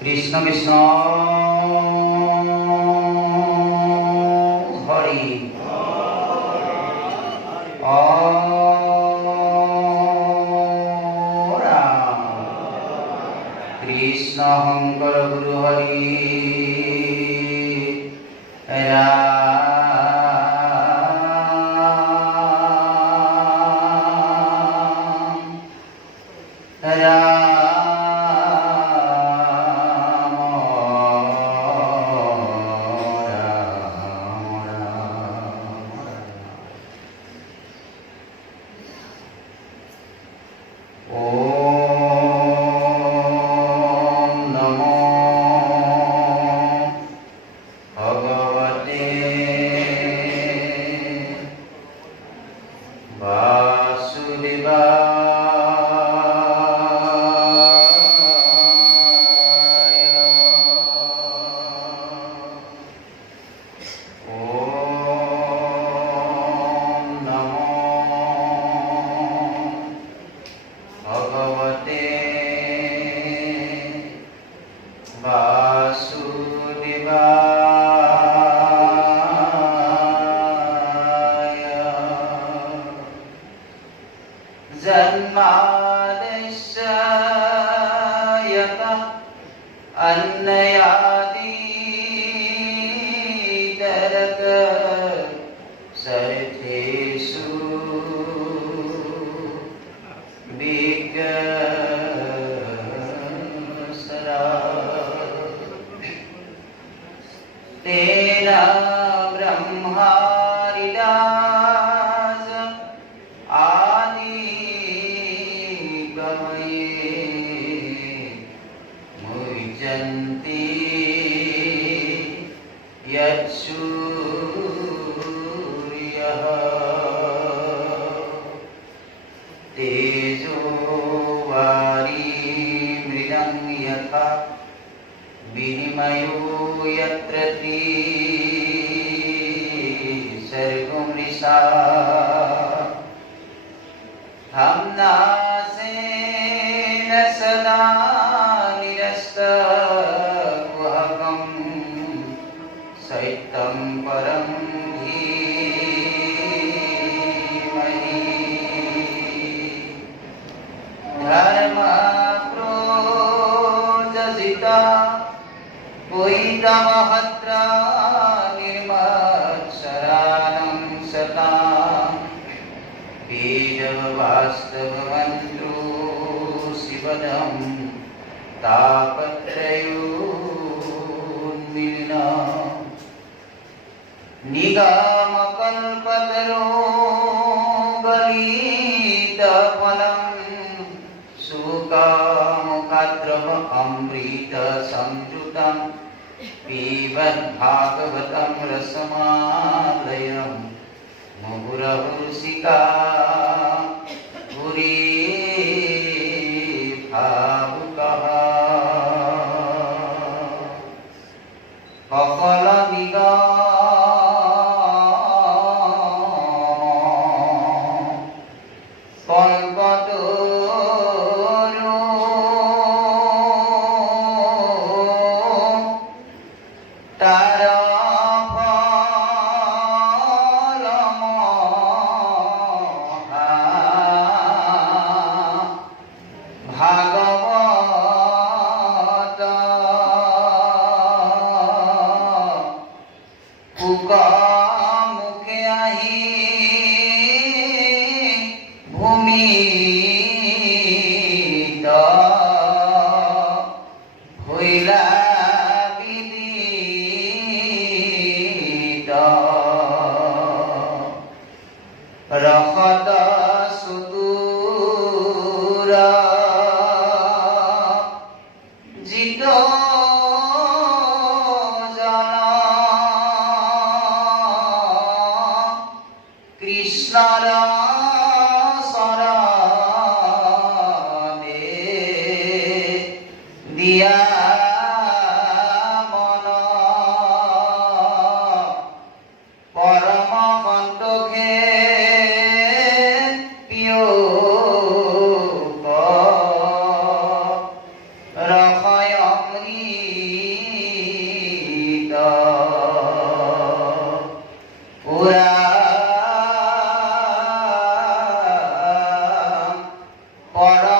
কৃষ্ণ কৃষ্ণ হৰি ৰাম কৃষ্ণ শঙ্কৰ গুৰু হৰি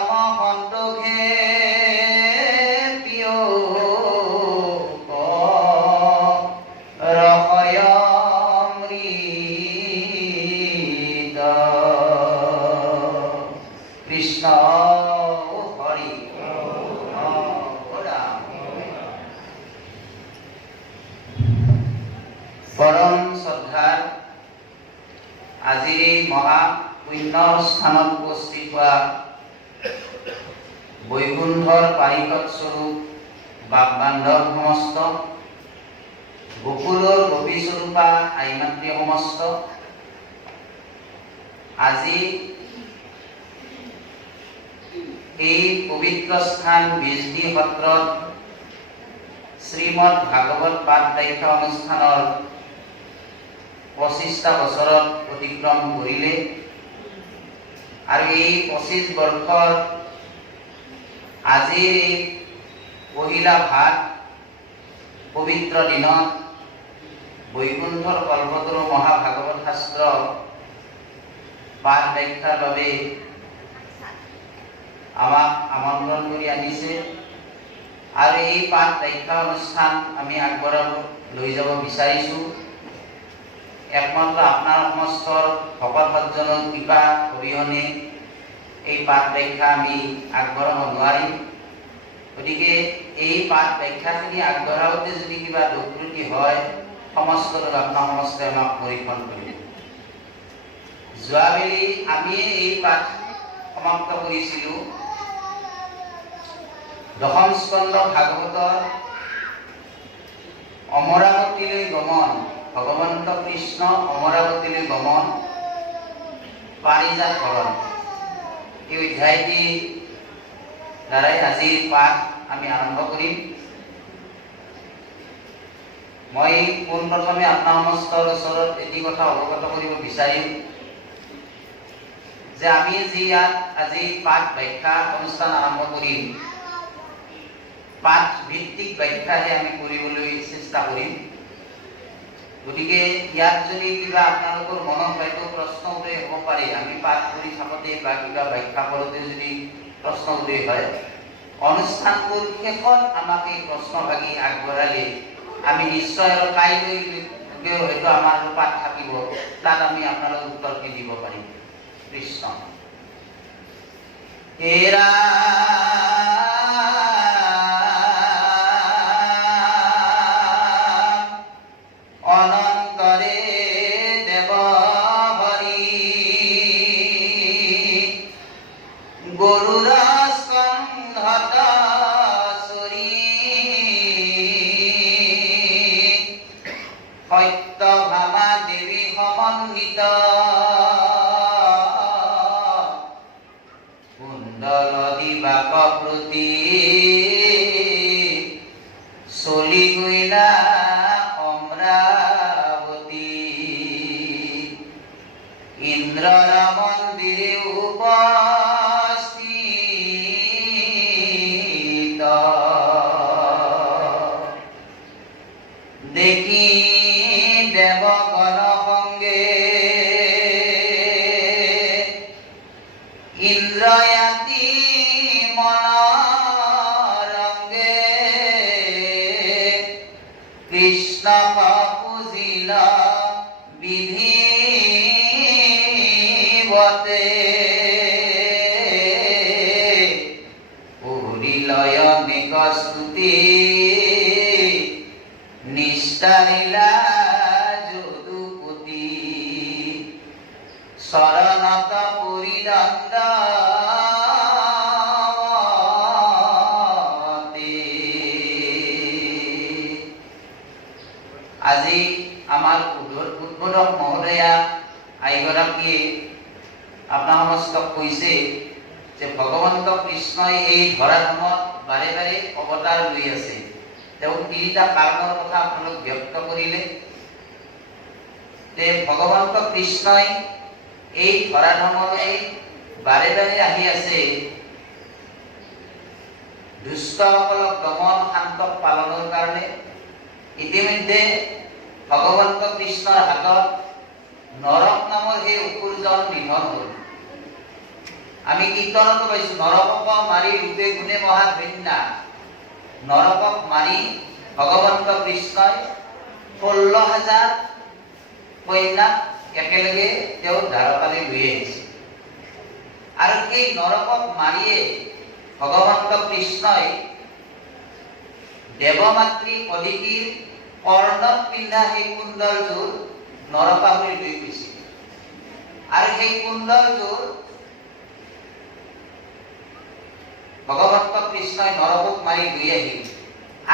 পৰম সন্তোষে প্ৰিয় ৰসয়মৃত কৃষ্ণ হৰি ৰাম। পৰম শ্ৰদ্ধাৰ আজিৰ এই মহা পুণ্য স্থানত উপস্থিত হোৱা বৈকুণ্ঠৰ পাৰিষদ স্বৰূপ বাপ বান্ধৱ সমস্ত, গোকুলৰ গোপী স্বৰূপা আই মাতৃ সমস্ত, আজি এই পবিত্ৰ স্থান বিজনী সত্ৰত শ্ৰীমদ ভাগৱত পাঠ ব্যাখ্যা অনুষ্ঠানৰ 25টা বছৰত অতিক্ৰম কৰিলে আৰু এই 25 বৰ্ষৰ আজিৰ এই পহিলা ভাগ পবিত্ৰ দিনত বৈকুণ্ঠৰ কল্পতৰু মহাভাগৱত শাস্ত্ৰ পাঠ ব্যাখ্যাৰ বাবে আমাক আমন্ত্ৰণ কৰি আনিছে আৰু এই পাঠ ব্যাখ্যা অনুষ্ঠান আমি আগবঢ়াব লৈ যাব বিচাৰিছোঁ। একমাত্ৰ আপোনাৰ সমস্ত ভকত সজ্জনৰ কৃপা অবিহনে এই পাঠ ব্যাখ্যা আমি আগবঢ়াব নোৱাৰিম। গতিকে এই পাঠ ব্যাখ্যাখিনি আগবঢ়াওঁতে যদি কিবা দোষ ত্ৰুটি হয় সমস্ত লোক আপোনাৰ সমস্ত আমাক পৰীক্ষণ কৰিব। যোৱাবেলি আমি এই পাঠ সমাপ্ত কৰিছিলোঁ দশম স্কন্ধ ভাগৱতৰ অমৰাৱতীলৈ গমন, ভগৱন্ত কৃষ্ণ অমৰাৱতীলৈ গমন পাৰিজাত হৰণ, এই অধ্যায়টিৰ দ্বাৰাই আজিৰ পাঠ আমি আৰম্ভ কৰিম। মই পোনপ্ৰথমে আপোনাৰ সমস্তৰ ওচৰত এটি কথা অৱগত কৰিব বিচাৰিম যে আমি যি ইয়াত আজি পাঠ ব্যাখ্যা অনুষ্ঠান আৰম্ভ কৰিম, পাঠ ভিত্তিক ব্যাখ্যাহে আমি কৰিবলৈ চেষ্টা কৰিম। গতিকে ইয়াত যদি কিবা আপোনালোকৰ মনত হয়তো প্ৰশ্ন উদয় হ'ব পাৰে, আমি পাঠ কৰি থাকোঁতে বা কিবা ব্যাখ্যা কৰোঁতে যদি প্ৰশ্ন উদয় হয়, অনুষ্ঠানটোৰ শেষত আমাক এই প্ৰশ্নভাগি আগবঢ়ালে আমি নিশ্চয় আৰু কাইলৈও হয়তো আমাৰ পাঠ থাকিব, তাত আমি আপোনালোক উত্তৰখিনি দিব পাৰিম। কৃষ্ণ এৰা সত্যভামা দেৱী সমন্বিত কুণ্ডল দিবাক প্ৰতি চলি গৈলা অমৰাৱতী ইন্দ্ৰৰ মন্দিৰে উপস্থিত দেখি দেৱগণ সংগে ইন্দ্ৰয়াতি মনৰংগে কৃষ্ণক পূজিল বিধিবতে পুৰিলয় মেঘ স্তুতি নিষ্ঠাৰিলা যদুপতি শৰণত পৰিদণ্ডতে। আজি আমাৰ উদ্বোধক মহোদয়া আইগৰাকীয়ে আপোনাৰ সমস্তক কৈছে যে ভগৱন্ত কৃষ্ণই এই ধৰাধামত বাৰে বাৰে অৱতাৰ লৈ আছে। তেওঁ 3টা কাৰণৰ কথা আপোনালোক ব্যক্ত কৰিলে যে ভগৱন্ত কৃষ্ণই এই ধৰাধামলৈ বাৰে বাৰে আহি আছে দুষ্টসকলক দমন শান্তক পালনৰ কাৰণে। ইতিমধ্যে ভগৱন্ত কৃষ্ণৰ হাতত নৰক নামৰ সেই অসুৰজন নিধন হ'ল। আমি কীৰ্তনতো পাইছো নৰকক মাৰি ৰূপে গুণে মহা ঘৃণা। নৰকক মাৰি ভগৱন্ত কৃষ্ণই 16,000 কন্যাক একেলগে তেওঁ দ্বাৰকালৈ লৈ আহিছে। আৰু সেই নৰকক মাৰিয়ে ভগৱন্ত কৃষ্ণই দেৱমাতৃ অদিতিৰ কৰ্ণত পিন্ধা সেই কুণ্ডলযোৰ নৰকাসুৰে লৈ গৈছিল। আৰু সেই কুণ্ডলযোৰ ভগৱন্ত কৃষ্ণই নৰকক মাৰি লৈ আহিল।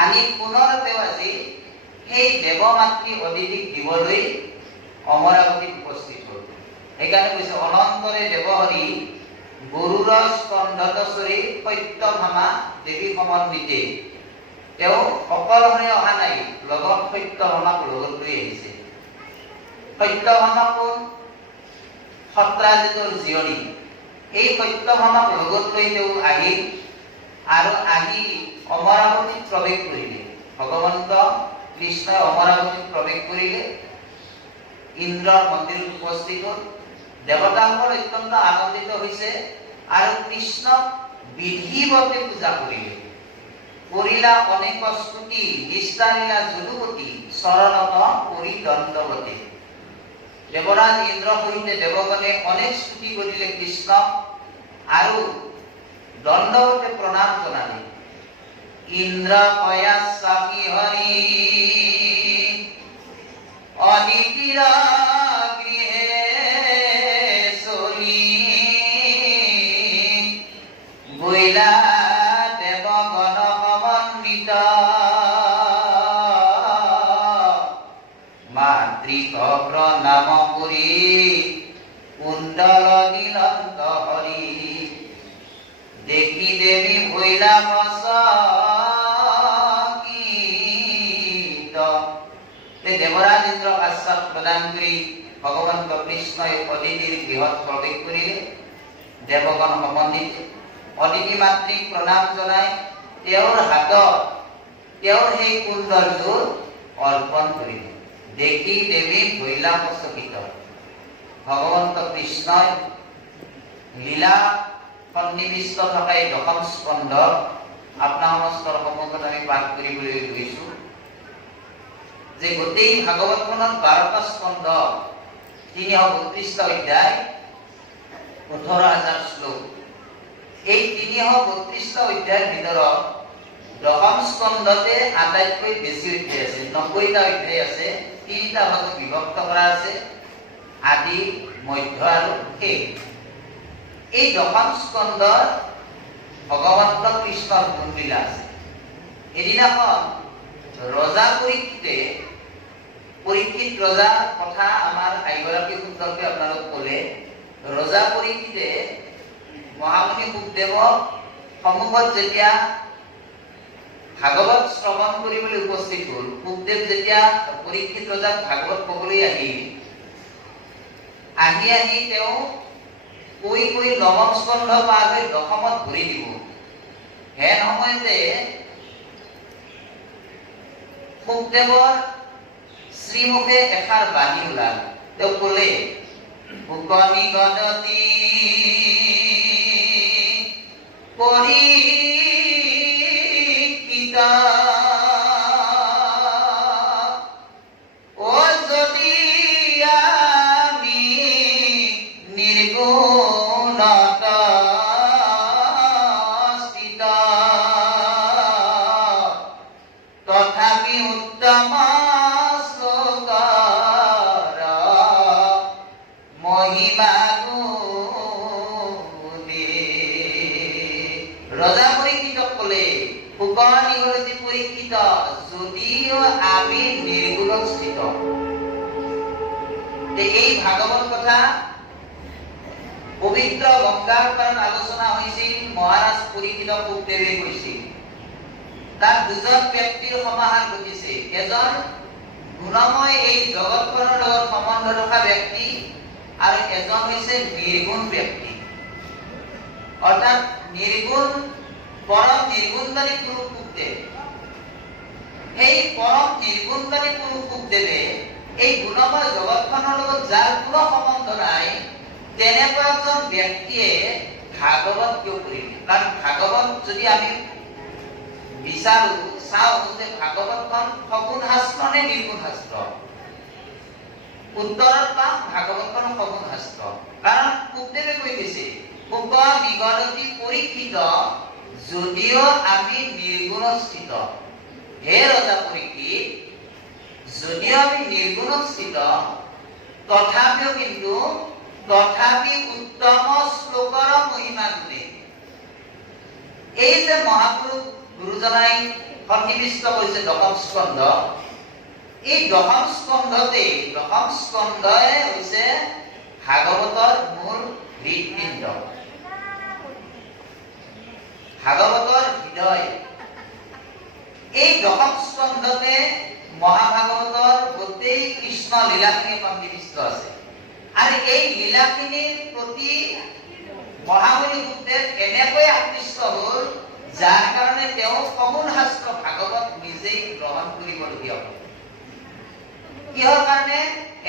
আনি পুনৰ তেওঁ আজি সেই দেৱমাতৃ অদিতিক দিবলৈ অমৰাৱতীত উপস্থিত হ'ল। সেইকাৰণে কৈছে অনন্তৰে দেৱহৰি গৰুৰ স্কন্ধত চৰি সত্যভামা দেৱী সমন্বিতে। তেওঁ অকলশৰে অহা নাই, লগত সত্যভামাক লগত লৈ আহিছে। সত্যভামা কোন? সত্ৰাজিতৰ জীয়ৰী। এই সত্যভামাক লগত লৈ তেওঁ আহিল আৰু আহি অমৰাৱতীত প্ৰৱেশ কৰিলে। ভগৱন্ত কৃষ্ণই অমৰাৱতীত প্ৰৱেশ কৰিলে, ইন্দ্ৰৰ মন্দিৰত উপস্থিত হ'ল। দেৱতাসকল অত্যন্ত আনন্দিত হৈছে আৰু কৃষ্ণক বিধিৱতে পূজা কৰিলে। কৰিলা অনেক স্তুতি নিষ্ঠানীলা যদুপতি চৰণত কৰি দণ্ডৱতী। দেৱৰাজ ইন্দ্ৰ সহিতে দেৱগণে অনেক স্তুতি কৰিলে কৃষ্ণক আৰু দণ্ডৱতে প্ৰণাম জনালে। ইন্দ্ৰ কয়াস্বামী হৰি অদিতিৰ গৃহে চলি গৈলা দেৱগণ সমন্বিত মাতৃক প্ৰণাম কৰি কুণ্ডল নীলন্ত হৰি দেখি দেৱী ভৈলা দেৱৰাজ ইন্দ্ৰক আশ্বাস প্ৰদান কৰি ভগৱন্ত কৃষ্ণই অদিতিৰ গৃহত প্ৰৱেশ কৰিলে। দেৱগণ সমন্বিত অদিতি মাতৃক প্ৰণাম জনাই তেওঁৰ হাতত তেওঁৰ সেই কুণ্ডলযোৰ অৰ্পণ কৰিলে। দেখি দেৱী ভৈলাপচকিত। ভগৱন্ত কৃষ্ণই লীলা সন্নিৱিষ্ট থকা এই দশম স্কন্ধ আপোনাৰ সমস্তৰ সন্মুখত আমি পাঠ কৰিবলৈ লৈছো। যে গোটেই ভাগৱতখনত 12টা স্কন্ধ, 332টা অধ্যায়, 18,000 শ্লোক। এই 332টা অধ্যায়ৰ ভিতৰত দশম স্কন্ধতে আটাইতকৈ বেছি অধ্যায় আছে। 90টা অধ্যায় আছে। 3টা ভাগত বিভক্ত কৰা আছে, আদি, মধ্য আৰু শেষ। এই দশম স্কন্ধৰ ভগৱন্ত কৃষ্ণৰ গুণলীলা আছে। এদিনাখন ৰজা পৰীক্ষিত ৰজাৰ কথা আমাৰ আইগৰাকী সুন্দৰকৈ আপোনালোক ক'লে। ৰজা পৰীক্ষিতে মহামুনি শুকদেৱক সন্মুখত যেতিয়া ভাগৱত শ্ৰৱণ কৰিবলৈ উপস্থিত হ'ল, শুকদেৱ যেতিয়া পৰীক্ষিত ৰজাক ভাগৱত ক'বলৈ আহি তেওঁ কৈ নৱম স্কন্ধ পাৰ হৈ দশমত ভৰি দিব। হেন সময়তে শুকদেৱৰ শ্ৰীমুখে এষাৰ বাণী ওলাল। তেওঁ ক'লে শুকনি গণতি পৰীক্ষিত ও যদি আমি নিৰ্গুণত স্থিত তথাপি উত্তম ৰজা পৰীক্ষিতক ক'লে শুকনি গণতি পৰীক্ষিত যদিও আমি নিৰ্গুণত স্থিত। এই ভাগৱত কথা পবিত্ৰ গংগাৰ পাৰত আলোচনা হৈছিল। মহাৰাজ পৰীক্ষিত শুকদেৱে কৈছিল। তাত দুজন ব্যক্তিৰ সমাহাৰ ঘটিছে। এজন গুণময় এই জগতখনৰ লগত সম্বন্ধ ৰখা ব্যক্তি আৰু এজন হৈছে নিৰ্গুণ ব্যক্তি। অৰ্থাৎ নিৰ্গুণ পৰম নিৰ্গুণকাৰী পুৰুষ শুকদেৱ। এই পৰম নিৰ্গুণকাৰী পুৰুষ শুকদেৱে এই গুণময় জগতখনৰ লগত যাৰ কোনো সম্বন্ধ নাই তেনেকুৱা এজন ব্যক্তিয়ে ভাগৱত কিয় পঢ়িবি? কাৰণ ভাগৱত যদি আমি বিচাৰো চাওঁ যে ভাগৱতখন সগুণ শাস্ত্ৰ নে নিৰ্গুণ শাস্ত্ৰ, উত্তৰত পাম ভাগৱতখন সগুণ শাস্ত্ৰ। কাৰণ শুকদেৱে কৈ দিছে শুক নিগদতি পৰীক্ষিত যদিও আমি নিৰ্গুণস্থিত। হে ৰজা পৰীক্ষিত, যদিও আমি নিৰ্গুণস্থিত তথাপি উত্তম শ্লোকৰ মহিমা গুণে। এই যে মহাপুৰুষ গুৰুজনাই সন্নিবিষ্ট কৰিছে দশম স্কন্ধ, এই দশম স্কন্ধই হৈছে ভাগৱতৰ মূল হৃদপিণ্ড, ভাগৱতৰ হৃদয়। এই দশম স্কন্ধতে মহাভাগৱতৰ গোটেই কৃষ্ণ লীলাখিনি সন্নিবিষ্ট আছে। আৰু এই লীলাখিনিৰ প্ৰতি মহামুনি শুকদেৱ এনেকৈ আকৃষ্ট হ'ল যাৰ কাৰণে তেওঁ সগুণ শাস্ত্ৰ ভাগৱত নিজেই গ্ৰহণ কৰিবলগীয়া হ'ল। কিহৰ কাৰণে?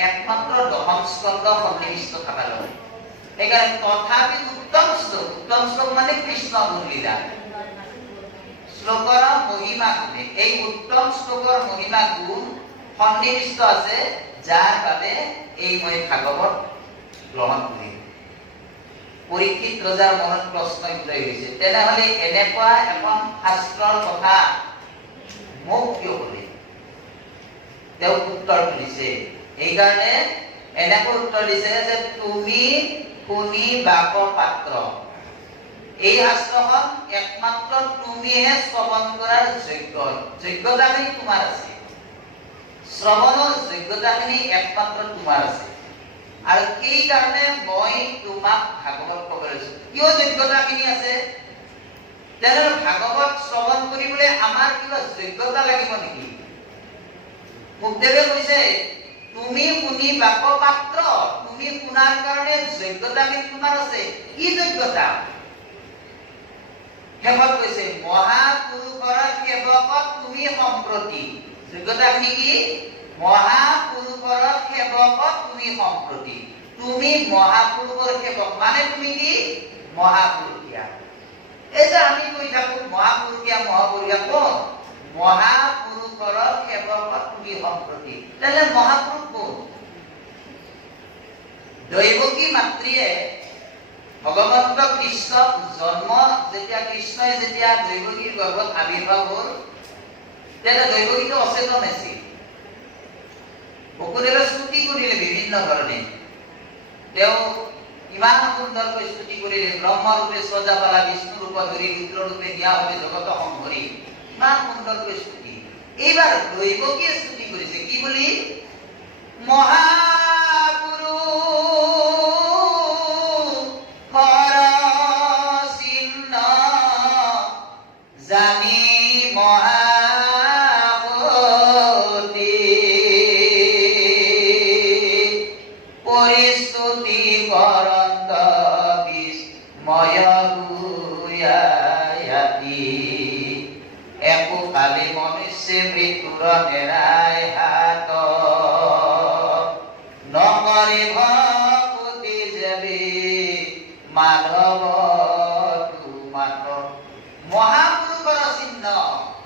একমাত্ৰ দশম স্কন্ধ সন্নিবিষ্ট থকা লয়। সেইকাৰণে তথাপি উত্তম শ্লোক মানে কৃষ্ণ গুণ লীলা শ্লোকৰ মহিমা গুণে, এই উত্তম শ্লোকৰ মহিমা গুণ সন্নিবিষ্ট আছে, যাৰ বাবে এই মই ভাগৱত গ্ৰহণ কৰিম। পৰীক্ষিত ৰজাৰ মনত প্ৰশ্ন উদয় হৈছে, তেনেহলে এনেকুৱা এখন শাস্ত্ৰৰ কথা মোক কিয় ক'লে? তেওঁ উত্তৰ দিছে, এইকাৰণে এনেকৈ উত্তৰ দিছে যে তুমি শুনি বাপ পাত্ৰ। এই শাস্ত্ৰখন একমাত্ৰ তুমিহে শ্ৰৱণ কৰাৰ যোগ্যতাখিনি তোমাৰ আছে, শ্ৰৱণৰ যোগ্যতাখিনি একমাত্ৰ তোমাৰ আছে। আৰু এই কাৰণে মই তোমাক ভাগৱত ক'ব লৈছো। কিয় যোগ্যতাখিনি আছে? তেনেহ'লে ভাগৱত শ্ৰৱণ কৰিবলৈ আমাৰ কিবা যোগ্যতা লাগিব নেকি? শুকদেৱে কৈছে তুমি শুনি বাপ পাত্ৰ, তুমি শুনাৰ কাৰণে যোগ্যতাখিনি তোমাৰ আছে। কি যোগ্যতা? শেষত কৈছে মহাপুৰুষৰ সেৱকত তুমি সম্প্ৰতি। যোগ্যতাখিনি কি? মহাপুৰুষৰ সেৱকত তুমি সম্প্ৰতি। তুমি মহাপুৰুষৰ সেৱক মানে তুমি কি? মহাপুৰুষীয়া। এই যে আমি কৈ থাকো মহাপুৰুষীয়া কোন? মহাপুৰুষৰ সেৱকত তুমি সম্প্ৰতি। তেনে মহাপুৰুষ কোন? দৈৱকী মাতৃয়ে ভগৱন্ত কৃষ্ণক জন্ম কৃষ্ণই যেতিয়া দৈৱকীৰ গৰ্ভত আবিৰ্ভাৱ হ'ল, তেতিয়া দৈৱকীটো অচেতন আছিল। বসুদেৱে স্তুতি কৰিলে বিভিন্ন ধৰণে। তেওঁ ইমান সুন্দৰকৈ স্তুতি কৰিলে, ব্ৰহ্মৰূপে সজা পালা, বিষ্ণু ৰূপ ধৰি, ৰুদ্ৰৰূপে দিয়া হবে জগত সংহৰি। ইমান সুন্দৰকৈ স্তুতি। এইবাৰ দৈৱকীয়ে স্তুতি কৰিছে কি বুলি? মহাপুৰুষ জানি মহাপতি পৰিস্তুতি কৰন্ত বিস্ময় গুয়ায়াতি একো কালি মনুষ্যে মৃত্যুৰ নেৰাই হাত নকৰে ভকতি যাবি মাধৱ তোমাত। মহাপুৰুষৰ চিহ্ন।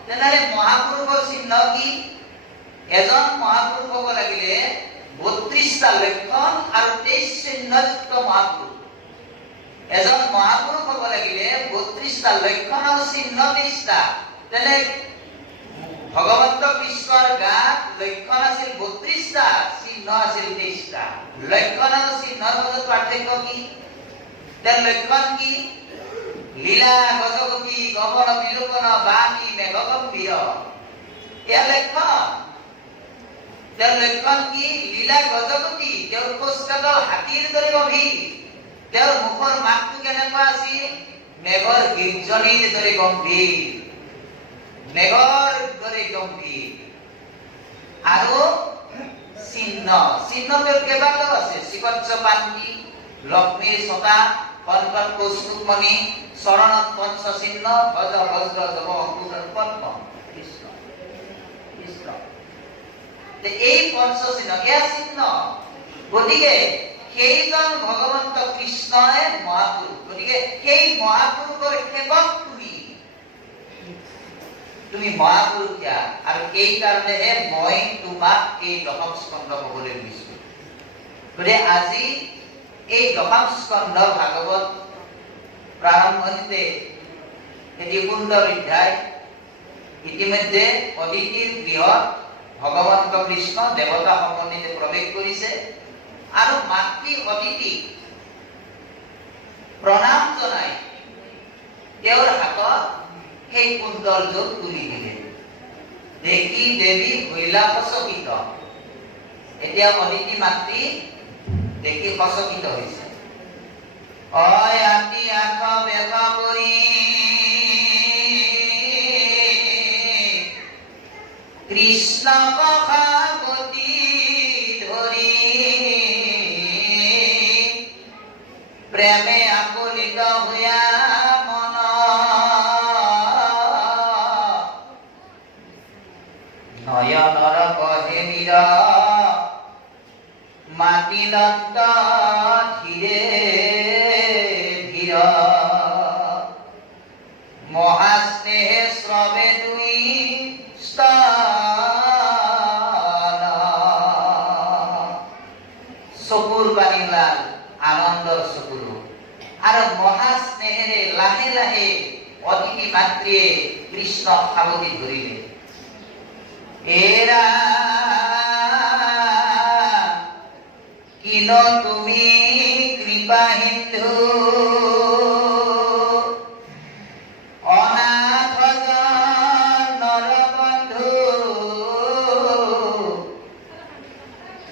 তেনেহলে মহাপুৰুষৰ চিহ্ন কি? এজন মহাপুৰুষ হ'ব লাগিলে 32টা লক্ষণ আৰু 23 চিহ্নযুক্ত মহাপুৰুষ। এজন মহাপুৰুষ হ'ব লাগিলে 32টা লক্ষণ আৰু চিহ্ন 23টা। তেনে ভগৱন্ত কৃষ্ণৰ গাত লক্ষণ আছিল 32টা, চিহ্ন আছিল 23টা। লক্ষণ আৰু চিহ্নৰ মাজত পাৰ্থক্য কি? তেওঁৰ লক্ষণ কি? লীলা গজগতি গমন বিলোপন বাণী মেঘ গম্ভীৰ, এয়া লক্ষণ। তেওঁৰ লক্ষণ কি? লীলা গজগতি, তেওঁৰ খোজকাঢ়া হাতীৰ দৰে গভীৰ, তেওঁৰ মুখৰ মাতটো কেনেকুৱা আছিল? মেঘৰ গীৰ্জনীৰ দৰে গম্ভীৰ, মেঘৰ দৰে গম্ভীৰ। আৰু চিহ্ন তেওঁৰ কেইবাটাও আছে। শ্ৰীকচ্ছ পান্তি, লক্ষ্মীৰ ছটা, কণ্ঠত কৌস্তুভমণি, চৰণত পঞ্চ চিহ্ন, ভজ বজ্ৰ জব অঙ্কুৰ পদ্ম। কৃষ্ণ কৃষ্ণ এই পঞ্চ চিহ্ন, এয়া চিহ্ন। গতিকে সেইজন ভগৱন্ত কৃষ্ণই মহাপুৰুষ। গতিকে সেই মহাপুৰুষৰ সেৱক তুমি মহাপুৰুষীয়া, আৰু এই কাৰণেহে মই তোমাক এই দশম স্কন্ধ ক'বলৈ লৈছো। গতিকে আজি এই দশম স্কন্ধ ভাগৱত প্ৰাৰম্ভণিতে এটি সুন্দৰ অধ্যায়। ইতিমধ্যে অদিতিৰ গৃহত ভগৱন্ত কৃষ্ণ দেৱতা সমন্বিতে প্ৰৱেশ কৰিছে আৰু মাতৃ অদিতিক প্ৰণাম জনাই তেওঁৰ হাতত সেই সৌন্দৰ্যক তুলি দিলে। দেখি দেৱী ভৈলা সচকিত। এতিয়া অদিতি মাতৃ দেখি সচকিত হৈছে। অয় আতি আঠ বেশ কৰি কৃষ্ণ কথা গতি ধৰি প্ৰেমে আকুলিত হোৱা নয়নৰ কহে মীৰ মাতিলন্ত ধীৰে ধীৰ মহাস্নেহে শ্ৰৱে দুই স্তন। চকুৰ পানী লাল, আনন্দৰ চকুৰো, আৰু মহাস্নেহেৰে লাহে লাহে অদিতি মাতৃয়ে কৃষ্ণক সাৱটি ধৰিলে। এৰা কিনো তুমি কৃপা সিন্ধু অনাথ নৰবন্ধু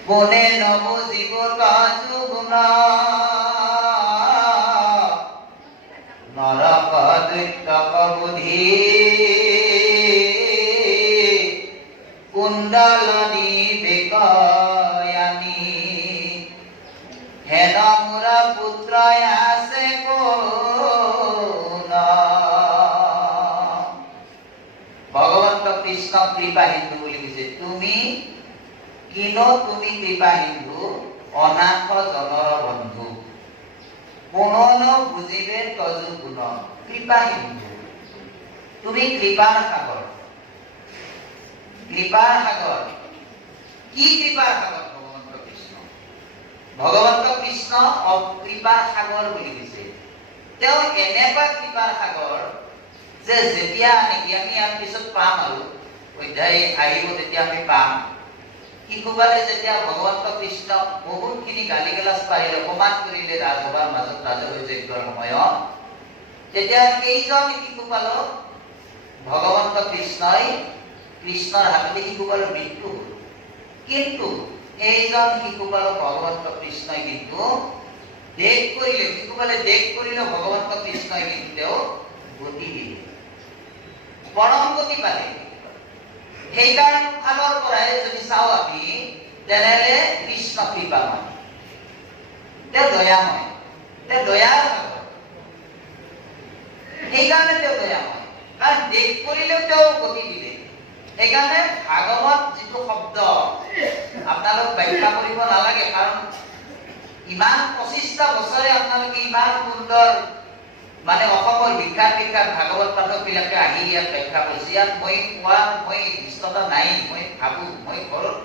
কোনে নবুজিব তজু গুণ নৰক দৈত্যক বুদ্ধি কুণ্ডলী বেকয়ানি হেন মোৰ পুত্ৰ আছে কোন। ভগৱন্ত কৃষ্ণ কৃপা সিন্ধু বুলি কৈছে। তুমি কিনো তুমি কৃপা সিন্ধু অনাথ জনৰ বন্ধু কোনো বুজিবে তজু গুণ। কৃপা সিন্ধু, তুমি কৃপাৰ সাগৰ। কৃপাৰ সাগৰ, কি কৃপাৰ সাগৰ? ভগৱন্ত কৃষ্ণ। ভগৱন্ত কৃষ্ণ কৃপাৰ সাগৰ বুলি কৈছে। তেওঁ এনেকুৱা কৃপাৰ সাগৰ যে যেতিয়া নেকি আমি ইয়াৰ পিছত পাম আৰু অধ্যায় আহিব তেতিয়া আমি পাম। শিশুকালে যেতিয়া ভগৱন্ত কৃষ্ণ বহুতখিনি গালি গালাজ পাৰিলে, অপমান কৰিলে ৰাজসভাৰ মাজত ৰাজসভা যজ্ঞৰ সময়ত, তেতিয়া সেইজন শিশুকালক ভগৱন্ত কৃষ্ণই কৃষ্ণৰ হাততে শিশুকালৰ মৃত্যু হ'ল। কিন্তু সেইজন শিশুকালক ভগৱন্ত কৃষ্ণই কিন্তু দেশ কৰিলে, শিশুকালে দেশ কৰিলে ভগৱন্ত কৃষ্ণই কিন্তু তেওঁ গতি দিলে, পৰম গতি পালে। সেইকাৰণ ফালৰ পৰাই যদি চাওঁ আমি, তেনেহলে কৃষ্ণ কৃপাময়, তেওঁ দয়াময়, তেওঁ দয়াৰ সাগৰ। সেইকাৰণে তেওঁ দয়াময়, কাৰণ দেশ কৰিলেও তেওঁ গতি দিলে। সেইকাৰণে ভাগৱত যিটো শব্দ আপোনালোক ব্যাখ্যা কৰিব নালাগে, কাৰণ ইমান 25টা বছৰে আপোনালোকে ইমান সুন্দৰ মানে অসমৰ বিখ্যাত ভাগৱত পাঠক বিলাকে আহি ইয়াত ব্যাখ্যা কৰিছে। ইয়াত মই নিষ্ঠতা নাই, মই ভাবো মই ঘৰত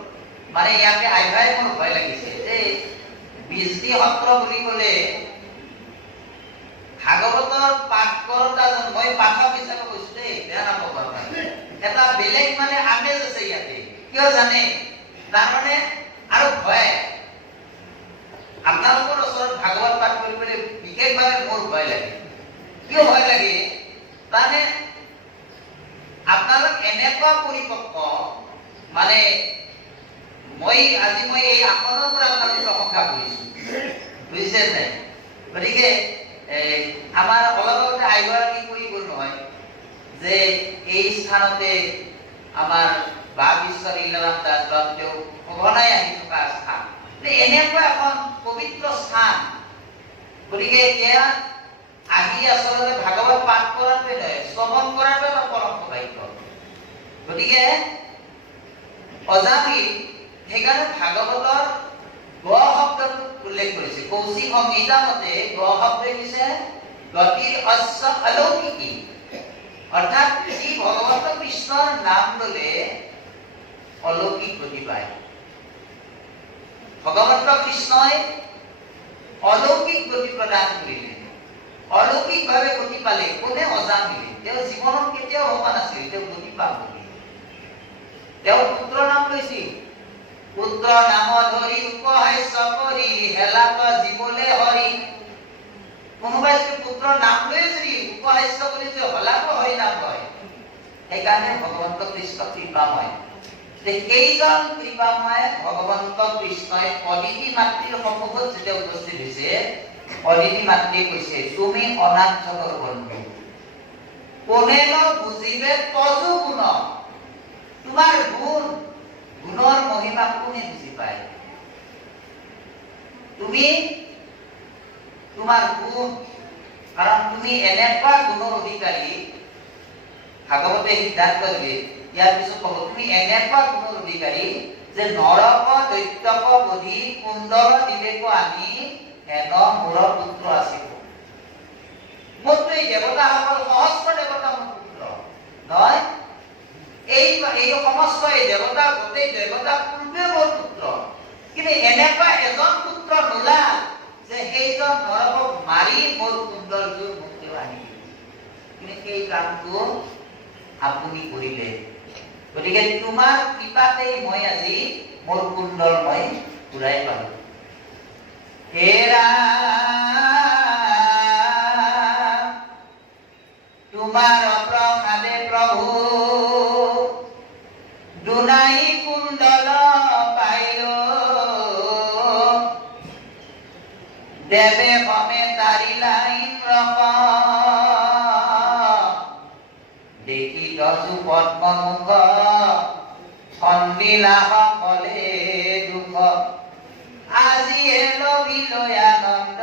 মানে ইয়াতে আইভাই মোৰ ভয় লাগিছে যে বিজলী সত্ৰ বুলি ক'লে ভাগৱতৰ পাঠ কৰোঁতা, মই পাঠক হিচাপে কৈছো দেই, বেয়া নাপাব আপোনালোকে, এটা বেলেগ মানে আমেজ আছে ইয়াতে। কিয় জানে? তাৰমানে আৰু ভয়, আপোনালোকৰ ওচৰত ভাগৱত পাঠ কৰিবলৈ বিশেষভাৱে মোৰ ভয় লাগে। কিয় ভয় লাগে? তাৰমানে আপোনালোক এনেকুৱা পৰিপক্ক, মানে আজি মই এই আসনৰ পৰা আপোনালোক প্ৰশংসা কৰিছো, বুজিছে নাই? গতিকে আমাৰ অলপ আগতে আইগৰাকী কৈ গ'ল নহয় যে এই স্থানতে আমাৰ বাপ ঈশ্বৰ ইন্দ্ৰনাথ দাস বাবুদেউ সঘনাই আহি থকা স্থান, এনেকুৱা এখন পবিত্ৰ স্থান। গতিকে এতিয়া আহি আচলতে ভাগৱত পাঠ কৰাটোৱে নহয়, শ্ৰৱণ কৰাটো এটা পৰম সৌভাগ্য। গতিকে অজামিল সেইকাৰণে ভাগৱতৰ গ শব্দটো উল্লেখ কৰিছে। কৌশিক সংহিতা মতে গ শব্দই দিছে গতিৰ অশ্ব অলৌকিকী, অৰ্থাৎ যি ভগৱন্ত কৃষ্ণৰ নাম ললে অলৌকিক গতি পায়। ভগৱন্ত কৃষ্ণই অলৌকিক গতি প্ৰদান কৰিলে, অলৌকিকভাৱে গতি পালে, কোনে অজানিলে। তেওঁ জীৱনত কেতিয়াও ভবা নাছিল তেওঁ গতি পাব বুলি। তেওঁ পুত্ৰ নাম লৈছিল, পুত্ৰ নাম ধৰি উপহাস্য কৰি হেলাক জীৱলে হৰি। কোনোবাই যদি পুত্ৰ নাম লৈ যদি উপহাস্য কৰি যে হলাক হৰি নাম হয়, সেইকাৰণে ভগৱন্ত কৃষ্ণ কৃপাময়। সেইজন কৃপাময় ভগৱন্ত কৃষ্ণই অদিতি মাতৃৰ সন্মুখত যেতিয়া উপস্থিত হৈছে, অদিতি মাতৃয়ে কৈছে তুমি অনাথ জগৰ বন্ধু, কোনেনো বুজিবে তজু গুণ। তোমাৰ গুণ, গুণৰ মহিমা কোনে বুজি পায়? তুমি তোমাৰ গুণ, কাৰণ তুমি এনেকুৱা গুণৰ অধিকাৰী। ভাগৱতে সিদ্ধান্ত দিয়ে, ইয়াৰ পিছত কব তুমি এনেকুৱা গুণৰ অধিকাৰী যে নৰক দৈত্যক বধি কুণ্ডল বিবেক আনি হেন মোৰ পুত্ৰ আছিল। মোৰতো এই দেৱতাসকল সহস্ৰ দেৱতা মোৰ পুত্ৰ নহয়, এই সমস্ত এই দেৱতা গোটেই দেৱতা পূৰ্বে মোৰ পুত্ৰ, কিন্তু এনেকুৱা এজন পুত্ৰ নোলা যে সেইজন নৰকক মাৰি মোৰ কুণ্ডলযোৰ মুখলৈ আনি দিলে। কিন্তু সেই কামটো আপুনি কৰিলে, গতিকে তোমাৰ কৃপাতেই মই আজি মোৰ কুণ্ডল মই ঘূৰাই পালো। হেৰা তোমাৰ প্ৰসাদে প্ৰভু দুনাই কুণ্ডল পাইল, দেৱে সমে তাৰিলা ইন্দ্ৰক দেখি দশু পদ্মমুখ খন্দিলা সকলে দুখ, আজি লভিলৈ আনন্দ।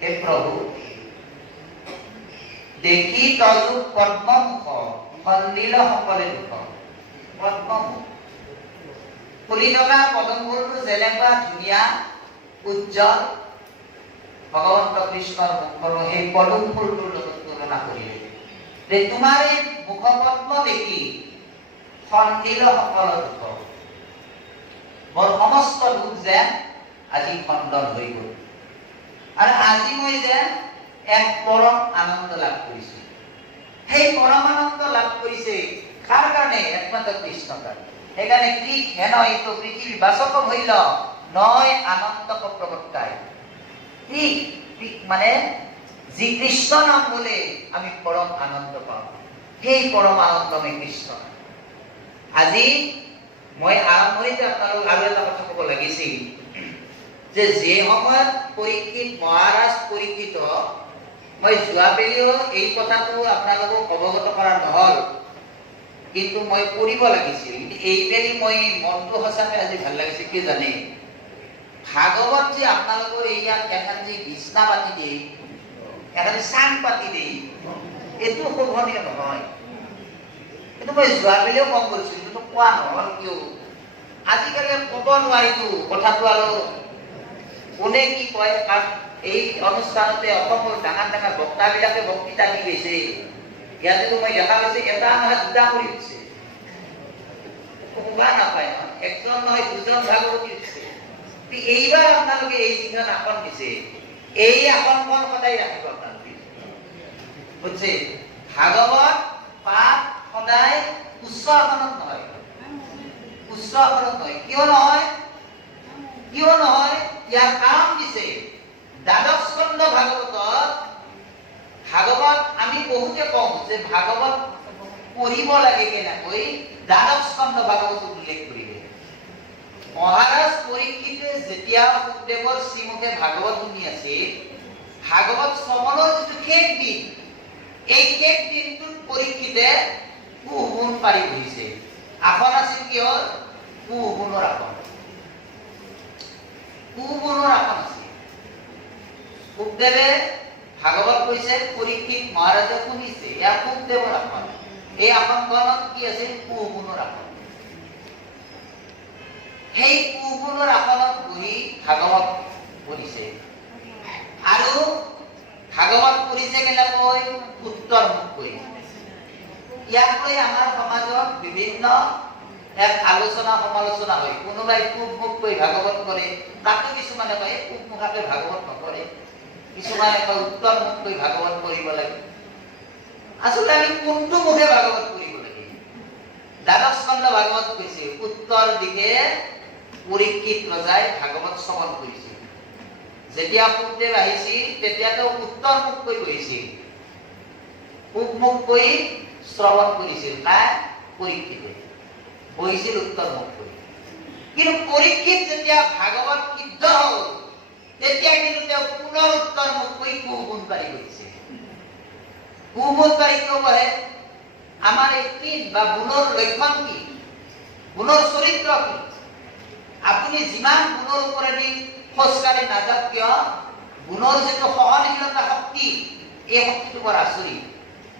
হে প্ৰভু, দেখি তজু পদ্মমুখ খন্দিল সকলে দুখ। পদ্মমুখ ফুলি থকা পদমফুলটো যেনেকুৱা ধুনীয়া উজ্জ্বল, ভগৱন্ত কৃষ্ণৰ মুখৰো সেই পদুম ফুলটোৰ লগত তুলনা কৰিলে যে তোমাৰ এই মুখপদ্ম দেখি খন্দিল সকল দুখ, মোৰ সমস্ত দুখ যেন আজি খণ্ডন হৈ গল, আৰু আজি মই যেন এক পৰম আনন্দ লাভ কৰিছো। সেই পৰম আনন্দ লাভ কৰিছে কাৰ কাৰণে? একমাত্ৰ কৃষ্ণৰ কাৰণে। সেইকাৰণে কৃষ হেন এইটো পৃথিৱী বাচক হইল নয় আনন্দ প্ৰৱৰ্তাই। কৃষ মানে যি কৃষ্ণ নাম বলে আমি পৰম আনন্দ পাওঁ, সেই পৰম আনন্দ আমি কৃষ্ণ। আজি মই আৰম্ভণিতে আপোনালোক আৰু এটা কথা ক'ব লাগিছিল যে যে সময়ত পৰীক্ষিত মহাৰাজ পৰীক্ষিত, মই যোৱাবেলিও এই কথাটো আপোনালোকক অৱগত কৰা নহল, কিন্তু মই কৰিব লাগিছিল। এইবেলি মই মনটো সঁচাকৈ আজি ভাল লাগিছে। কি জানে, ভাগৱত যে আপোনালোকৰ ইয়াত এখন যে বিছনা পাতি দিয়ে, এখন চাং পাতি দিয়ে, এইটো শোভনীয় নহয়। কিন্তু মই যোৱাবেলিও কম কৰিছিলো, কিন্তু কোৱা নহল কিয়? আজিকালি ক'ব নোৱাৰিতো কথাটো, আৰু কোনে কি কয়। কাৰণ এই অনুষ্ঠানতে অসমৰ ডাঙৰ ডাঙৰ বক্তাবিলাকে বক্তৃতা দি গৈছে, ইয়াতেতো মই দেখা পাইছো এটা নহয় দুটা কৰি দিছে, কোনোবা নাপায় ন, একজন নহয় দুজন ভাগৱতী দিছে। এইবাৰ আপোনালোকে এই যিখন আসন দিছে, এই আসনখন সদায় ৰাখিব আপোনালোকে, বুজিছে? ভাগৱত পাঠ সদায় উচ্চ আসনত নহয়, উচ্চ আসনত নহয়। কিয় নহয়? কিয় নহয়? ইয়াৰ কাম দিছে দ্বাদশ স্কন্ধ ভাগৱতত। ভাগৱত আমি বহুতে কওঁ যে ভাগৱত পঢ়িব লাগে কেনেকৈ, দ্বাদশ স্কন্ধ ভাগৱত উল্লেখ কৰিলে। মহাৰাজ পৰীক্ষিতে যেতিয়া সুখদেৱৰ শ্ৰীমুখে ভাগৱত শুনি আছিল, ভাগৱত শ্ৰৱণৰ যিটো শেষ দিন, এই শেষ দিনটোত পৰীক্ষিতে কুহুন পাৰি বহিছে। আসন আছিল কিহৰ? কুহুনৰ আসন, কুহুনৰ আসন আছিল। সুখদেৱে ভাগৱত কৈছে, পৰীক্ষিত মহাৰাজে শুনিছে, ইয়াৰ সুখদেৱৰ আসন। এই আসনখনত কি আছিল? কুহুনৰ আসন। সেই পুগুণৰ আসনত বহি ভাগৱত পঢ়িছে আৰু ভাগৱত পঢ়িছে কেনেকৈ উত্তৰমুখকৈ। ইয়াক লৈ আমাৰ সমাজত বিভিন্ন এক আলোচনা সমালোচনা হয়। কোনোবাই পূবমুখকৈ ভাগৱত কৰে, তাতো কিছুমানে কয় পূবমুখাকৈ ভাগৱত নকৰে, কিছুমানে কয় উত্তৰমুখকৈ ভাগৱত পঢ়িব লাগে। আচলতে আমি কোনটো মুখে ভাগৱত পঢ়িব লাগে? দ্বাদশ স্কন্ধ ভাগৱত কৈছে উত্তৰ দিশে পৰীক্ষিত ৰজাই ভাগৱত শ্ৰৱণ কৰিছিল। যেতিয়া পূবদেৱ আহিছিল তেতিয়াতো উত্তৰমুখকৈ বহিছিল, পূবমুখকৈ শ্ৰৱণ কৰিছিল। নাই পৰীক্ষিতে বহিছিল উত্তৰমুখকৈ। কিন্তু পৰীক্ষিত যেতিয়া ভাগৱত সিদ্ধ হ'ল তেতিয়া কিন্তু তেওঁ পুনৰ উত্তৰমুখকৈ কুগুণ পাৰি গৈছে। কুগুণ পাৰি কিয় বহে? আমাৰ এই তিন বা গুণৰ লক্ষণ কি, গুণৰ চৰিত্ৰ কি? আপুনি যিমান গুণৰ ওপৰেদি খোজকাঢ়ি নাযাওক কিয়, গুণৰ যিটো সহনশীলতা শক্তি, এই শক্তিটো বৰ আচৰিত।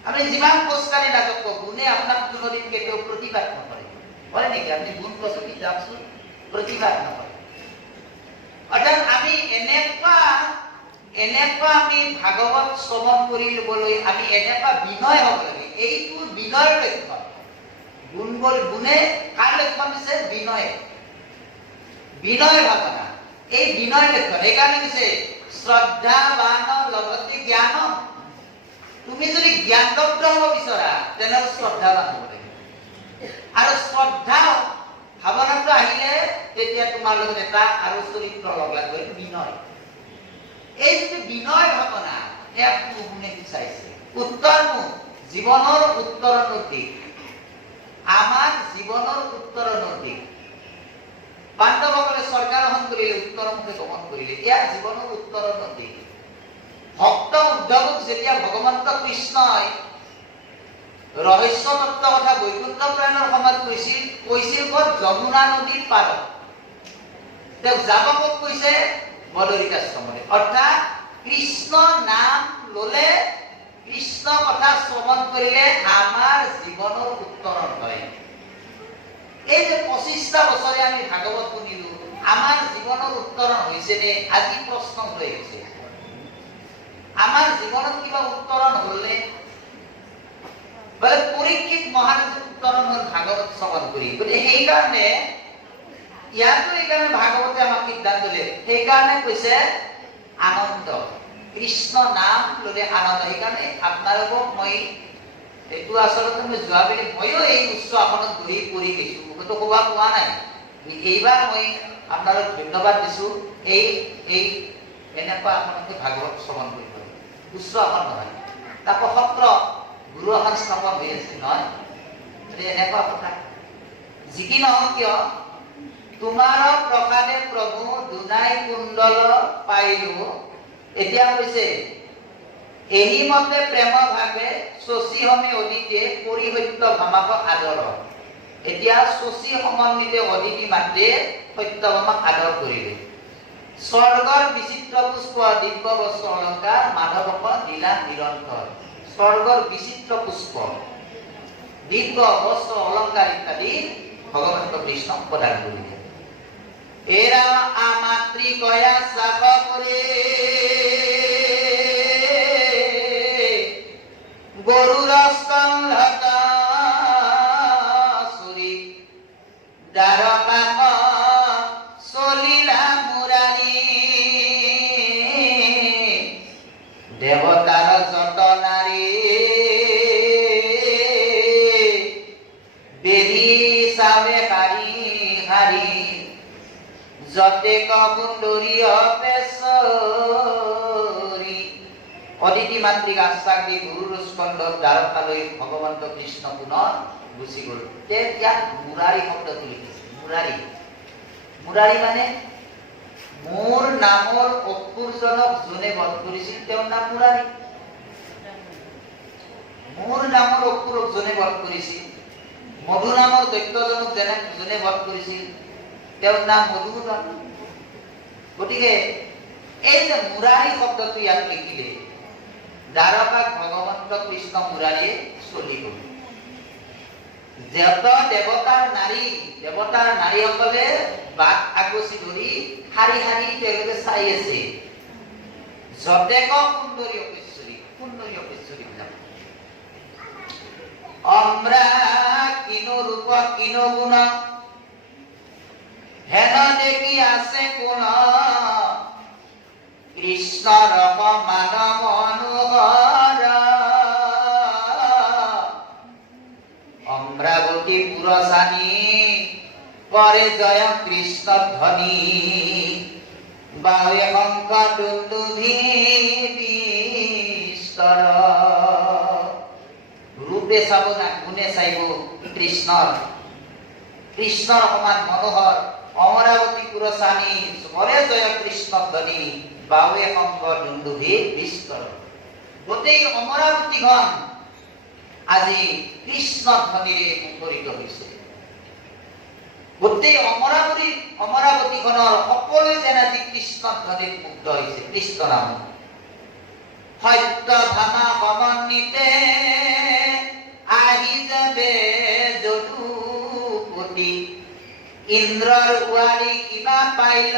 আপুনি যিমান খোজকাঢ়ি নাযাওক গুণে আপোনাক কোনোদিন কেতিয়াও প্ৰতিবাদ নকৰে। কৰে নেকি? আপুনি গুণ প্ৰকৃতি যাওকচোন, প্ৰতিবাদ নকৰে। অৰ্থাৎ আমি এনেকুৱা আমি ভাগৱত শ্ৰৱণ কৰি ল'বলৈ আমি এনেকুৱা বিনয় হ'ব লাগে। এইটো বিনয়ৰ লক্ষণ। গুণে কাৰ লক্ষণ দিছে? বিনয়, বিনয় ভাৱনা। এই বিনয় লক্ষণ। সেইকাৰণে কৈছে শ্ৰদ্ধাৱান লগতে জ্ঞান। তুমি যদি জ্ঞানদগ্ধ হ'ব বিচৰা তেনেহ'লে শ্ৰদ্ধাৱান হ'ব লাগে। আৰু শ্ৰদ্ধা ভাৱনাটো আহিলে তেতিয়া তোমাৰ লগত এটা আৰু চৰিত্ৰ লগ লাগিব, এইটো বিনয়। এই যিটো বিনয় ভাৱনা এয়া কুগুণে বিচাৰিছে। উত্তৰমুখ, জীৱনৰ উত্তৰণৰ দিশ, আমাৰ জীৱনৰ উত্তৰণৰ দিশ। পাণ্ডৱসকলে স্বৰ্গাৰোহণ কৰিলে, উত্তৰমুখে গমন কৰিলে, এয়া জীৱনৰ উত্তৰণৰ দিশ। ভক্ত উদ্ধৱক যেতিয়া ভগৱন্ত কৃষ্ণই ৰহস্য তত্ত্ব কথা বৈকুণ্ঠ পুৰাণৰ সময়ত কৈছিল ক'ত? যমুনা নদীৰ পাৰত। তেওঁক যাব ক'ত কৈছে? বদৰিকাশ্ৰমলৈ। অৰ্থাৎ কৃষ্ণ নাম ললে, কৃষ্ণ কথা শ্ৰৱণ কৰিলে আমাৰ জীৱনৰ উত্তৰণ হয়। এই যে 25টা বছৰে আমি ভাগৱত শুনিলো, আমাৰ জীৱনৰ উত্তৰণ হৈছে নে? আজি প্ৰশ্ন হৈ আছে। আমাৰ জীৱনত কিবা উত্তৰণ হ'লনে? বোলে পৰীক্ষিত মহাৰাজৰ উত্তৰণ হ'ল ভাগৱত শ্ৰৱণ কৰি। গতিকে সেইকাৰণে ইয়াতো এইকাৰণে ভাগৱতে আমাক সিদ্ধান্ত দিলে। সেইকাৰণে কৈছে আনন্দ, কৃষ্ণ নাম ল'লে আনন্দ। সেইকাৰণে আপোনালোকক মই এইটো আচলতে মই যোৱাবেলি ময়ো এই উচ্চ আসনত বহি পঢ়ি গৈছো, হয়তো ক'ব পোৱা নাই। এইবাৰ মই আপোনালোক ধন্যবাদ দিছো। এই এনেকুৱা আসনতে ভাগৱত শ্ৰৱণ কৰিব লাগে। উচ্চ আসন নহয়, তাকো সত্ৰ গুৰু আসন স্থাপন হৈ আছে নহয়, এনেকুৱা কথা। যি কি নহওক কিয়, তোমাৰ প্ৰসাদে প্ৰভু দুনাই কুণ্ডল পাইলো। এতিয়া কৈছে এহি মতে প্ৰেম ভাৱে শশী সমে অদিতে পৰিসত্য ভামাক আদৰ। এতিয়া শশী সমন্বিতে অদিতি মাত্ৰে সত্যভামাক আদৰ কৰিলে। স্বৰ্গৰ বিচিত্ৰ পুষ্প দিব্য বস্ত্ৰ অলংকাৰ মাধৱক দিলা নিৰন্তৰ। স্বৰ্গৰ বিচিত্ৰ পুষ্প, দিব্য বস্ত্ৰ অলংকাৰ ইত্যাদি ভগৱন্ত কৃষ্ণক প্ৰদান কৰিলে। এৰা আমাত্ৰী কয়া চাক কৰে গৰুৰ স্তম্ভতা চুৰি দ্বাৰকাক চলিলা মুৰাৰী। দেৱতাৰ যত নাৰী বেৰি চাবে হাৰি হাৰি যতে কুণ্ডৰী অপেশ্বৰী। অদিতি মাতৃক আশ্বাস দি গুৰুৰ স্কন্ধত দ্বাৰকালৈ ভগৱন্ত কৃষ্ণ পুনৰ গুচি গ'ল। ইয়াত মুৰাৰী শব্দটো লিখিছে। মুৰাৰী মানে মোৰ নামৰ অসুৰজনক যোনে বধ কৰিছিল তেওঁৰ নাম মুৰাৰী। মোৰ নামৰ অসুৰক যোনে বধ কৰিছিল, মধু নামৰ দৈত্যজনক যোনে বধ কৰিছিল তেওঁৰ নাম মধুসূদন। গতিকে এই যে মুৰাৰী শব্দটো ইয়াত লিখিলে, দ্বাৰকাক ভগৱন্ত কৃষ্ণ মুৰাৰীয়ে চলি গ'ল। যত দেৱতাৰ নাৰীসকলে বাট আগচি ধৰি শাৰী শাৰী তেওঁলোকে চাই আছে যতেক সুন্দৰী অপেশ্বৰী বিলাক অম্ৰা কিনো ৰূপ কিনো গুণ হেন দেখি আছে কোন কৃষ্ণ ৰস মানৱ অনুহৰ অম্ৰাৱতী পুৰচানী কৰে জয় কৃষ্ণ ধ্বনি বাৱে শংখ দুন্দুভি বিস্তৰ ৰূপে চাব না গুণে চাইব কৃষ্ণৰ সমান মনোহৰ অমৰাৱতী পুৰচানী কৰে জয় কৃষ্ণ ধ্বনি বাৱে শংখ দুন্দুভি বিস্তৰ গোটেই অমৰাৱতীখন আজি কৃষ্ণ ধ্বনিৰে মুখৰিত হৈছে গোটেই অমৰাৱতীখনৰ সকলোৱে যেন আজি কৃষ্ণ ধ্বনিত মুগ্ধ হৈছে কৃষ্ণ নাম সত্য ভামা সমন্বিতে আহি যাবে যদুপতি ইন্দ্ৰৰ উৱাৰি কিবা পাইল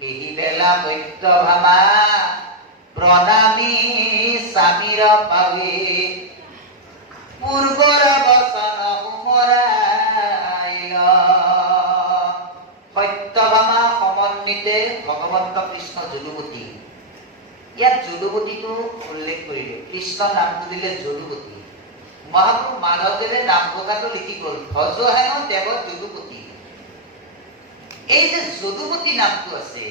এই বেলা সত্য ভামা প্ৰণামী স্বামীৰ পাৱে পূৰ্বৰ বচন সোমৰাইল সত্যভামা সমন্বিতে ভগৱন্ত কৃষ্ণ যদুপতি ইয়াত যদুপতিটো উল্লেখ কৰিলো কৃষ্ণ নামটো দিলে যদুপতি মহাপ্ৰভু মাধৱদেৱে নাম প্ৰকাৰটো লিখি গ'ল ভজ হেন দেৱ যদুপতি এই যে যদুপতি নামটো আছে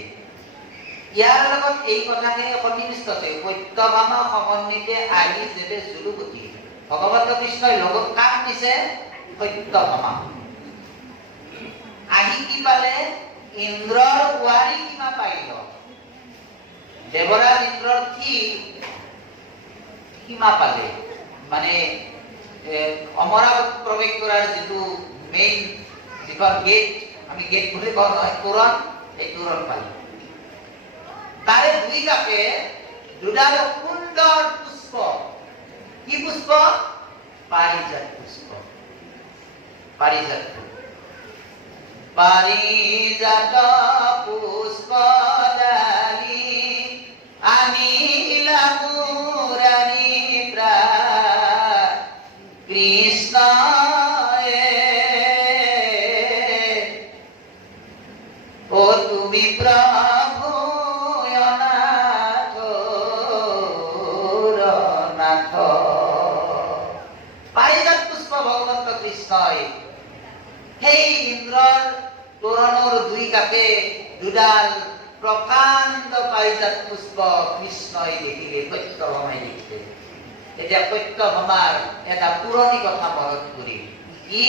ইয়াৰ লগত এই কথাখিনি সন্নিবিষ্ট আছে সত্যভামা সমন্বিতে আহি যেবে যদুপতি ভগৱন্ত কৃষ্ণই লগত কাক দিছে সত্যভামা আহি কি পালে ইন্দ্ৰৰ উৱাৰি কিবা পাইল দেৱৰাজ ইন্দ্ৰৰ কি সীমা পালে মানে অমৰাৱতী প্ৰৱেশ কৰাৰ যিটো মেইন যিখন গেট আমি গেট বুলি কওঁ নহয় তোৰণ এই তোৰণ পালে তাৰে দুই কাষে দুডাল সুন্দৰ পুষ্প কি পুষ্প পাৰিজাত পুষ্প পাৰিজাত পুষ্প ডালি আনিলা মুৰাৰী প্ৰাণ কৃষ্ণয়ে ও তুমি প্ৰভু পাৰিজাত পুষ্প ভগৱন্ত কৃষ্ণই সেই ইন্দ্ৰৰ তোৰণৰ দুই কাষে দুডাল প্ৰকাণ্ড পাৰিজাত পুষ্প কৃষ্ণই দেখিলে সত্যভামাই দেখিলে এতিয়া সত্যভামাৰ এটা পুৰণি কথা মনত কৰিম কি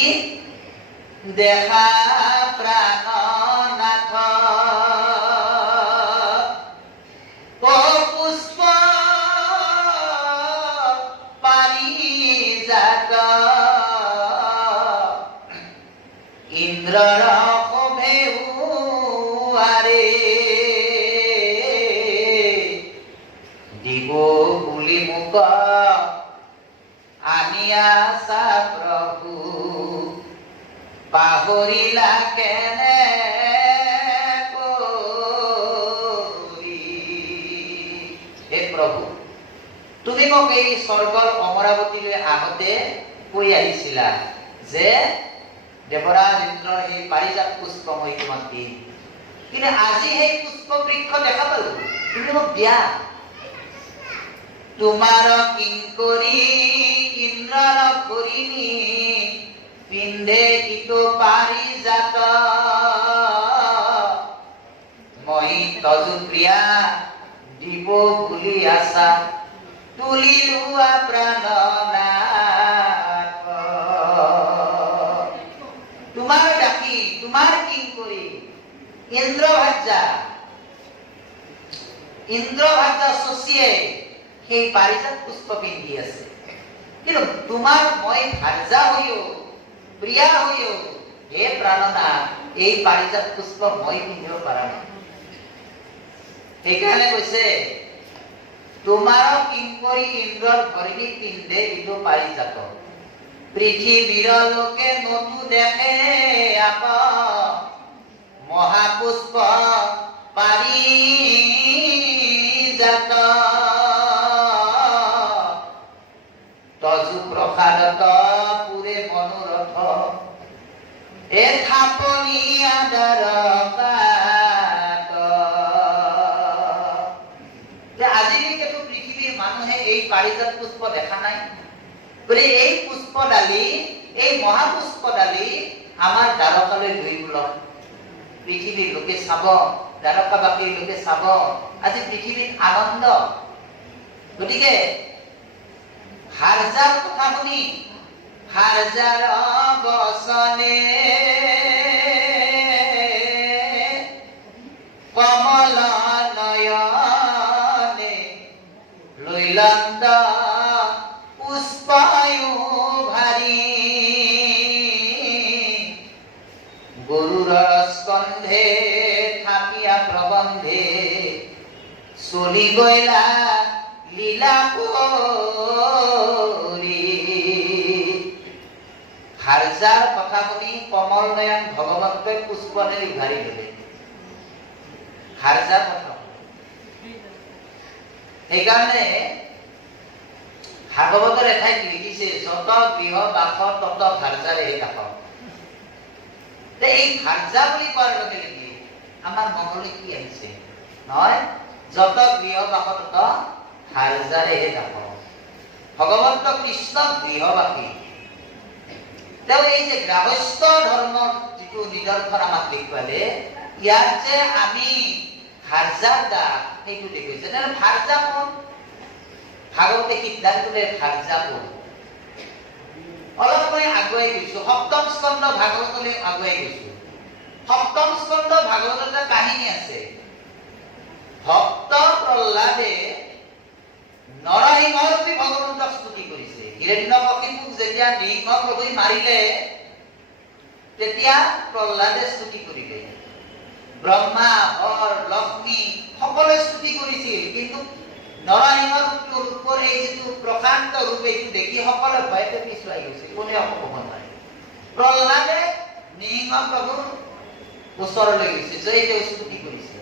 দেখা প্ৰাণনাথ পুষ্প পাৰিজাত ইন্দ্ৰৰ শোভেউৱাৰে দিব বুলি মোক আনি আছা প্ৰভু পাহৰিলা কেনে কৰি হে প্ৰভু তুমি মোক এই স্বৰ্গৰ অমৰাৱতীলৈ আহোঁতে কৈ আহিছিলা যে দেৱৰাজ ইন্দ্ৰৰ এই পাৰিজাত পুষ্প মই তোমাক দিম কিন্তু আজি সেই পুষ্প বৃক্ষ দেখা পালো তুমি মোক দিয়া তোমাৰ কিংকৰী ইন্দ্ৰৰ ঘূৰিণী পিন্ধে ইটো পাৰিজাত মই তজু প্ৰিয়া দিব বুলি আছা তুলি লোৱা প্ৰাণনাথ তোমাৰ ডাকি তোমাৰ কিংকৰী ইন্দ্ৰভাৰ্যা শশীয়ে সেই পাৰিজাত পুষ্প পিন্ধি আছে কিন্তু তোমাৰ মই ভাৰ্যা হৈও প্ৰিয়া হৈও হে প্ৰাণনাথ এই পাৰিজাত পুষ্প মই পিন্ধিব পৰা নাই সেইকাৰণে কৈছে তোমাৰ কিংকৰী ইন্দ্ৰৰ ধৰিণী পিন্ধে ইটো পাৰিজাত পৃথিৱীৰ লোকে নতু দেখে আক মহাপুষ্প পাৰিজাত তজু প্ৰসাদত পুৰে মনোৰথ এ থাপনি আদৰ আজিলৈকেতো পৃথিৱীৰ মানুহে এই পাৰিজাত পুষ্প দেখা নাই বুলি এই পুষ্পডালি এই মহাপুষ্পডালি আমাৰ দ্বাৰকালৈ লৈ গ'ল পৃথিৱীৰ লোকে চাব দ্বাৰকাবাসীৰ লোকে চাব আজি পৃথিৱীত আনন্দ গতিকে হাৰজাৰ কথা শুনি হাৰজাৰ বচনে কমল নয়নে লৈলন্দ পুষ্পায়ু ভাৰী গৰুৰ স্কন্ধে থাকিয়া প্ৰবন্ধে চলি গৈলা লীলা কৰি হাৰজাৰ কথা শুনি কমল নয়ন ভগৱন্তই পুষ্পনে উঘাৰি দিলে হাৰজাৰ কথা সেইকাৰণে ভাগৱতৰ এঠাইত লিখিছে যত গৃহ বাস তত হাৰজাৰে কাষ এই হাৰজা বুলি কোৱাৰ লগে লগে আমাৰ মনলৈ কি আহিছে নহয় যত গৃহ বাস তত হাৰজাৰে কাষ ভগৱন্ত কৃষ্ণ গৃহবাসী তেওঁ এই যে গ্ৰাহস্থ ধৰ্মৰ যিটো নিদৰ্শন আমাক দেখুৱালে ইয়াত যে আমি হাৰজাৰ দাস সেইটো দেখুৱাইছে হাৰজা কোন ভাগৱতে সিদ্ধান্তৰে হাৰজা কোন অলপ মই আগুৱাই গৈছো সপ্তম স্কন্ধ ভাগৱতলৈ আগুৱাই গৈছো সপ্তম স্কন্ধ ভাগৱতত এটা কাহিনী আছে ভক্ত প্ৰহ্লাদে নৰসিংহৰ ভগৱন্তক স্তুতি কৰিছে হিৰণ্যকশিপুক যেতিয়া নৃসিংহ প্ৰভুই মাৰিলে তেতিয়া প্ৰহ্লাদে স্তুতি কৰিলে ব্ৰহ্মা হৰ লক্ষ্মী সকলোৱে স্তুতি কৰিছিল কিন্তু নৰসিংহৰ ৰূপৰ এই যিটো প্ৰশান্ত ৰূপ এইটো দেখি সকলোৱে ভয়তে পিছুৱাই গৈছে কোনেও ক'ব নোৱাৰে প্ৰহ্লাদে নৃসিংহ প্ৰভুৰ ওচৰলৈ গৈছে জয় তেওঁ স্তুতি কৰিছে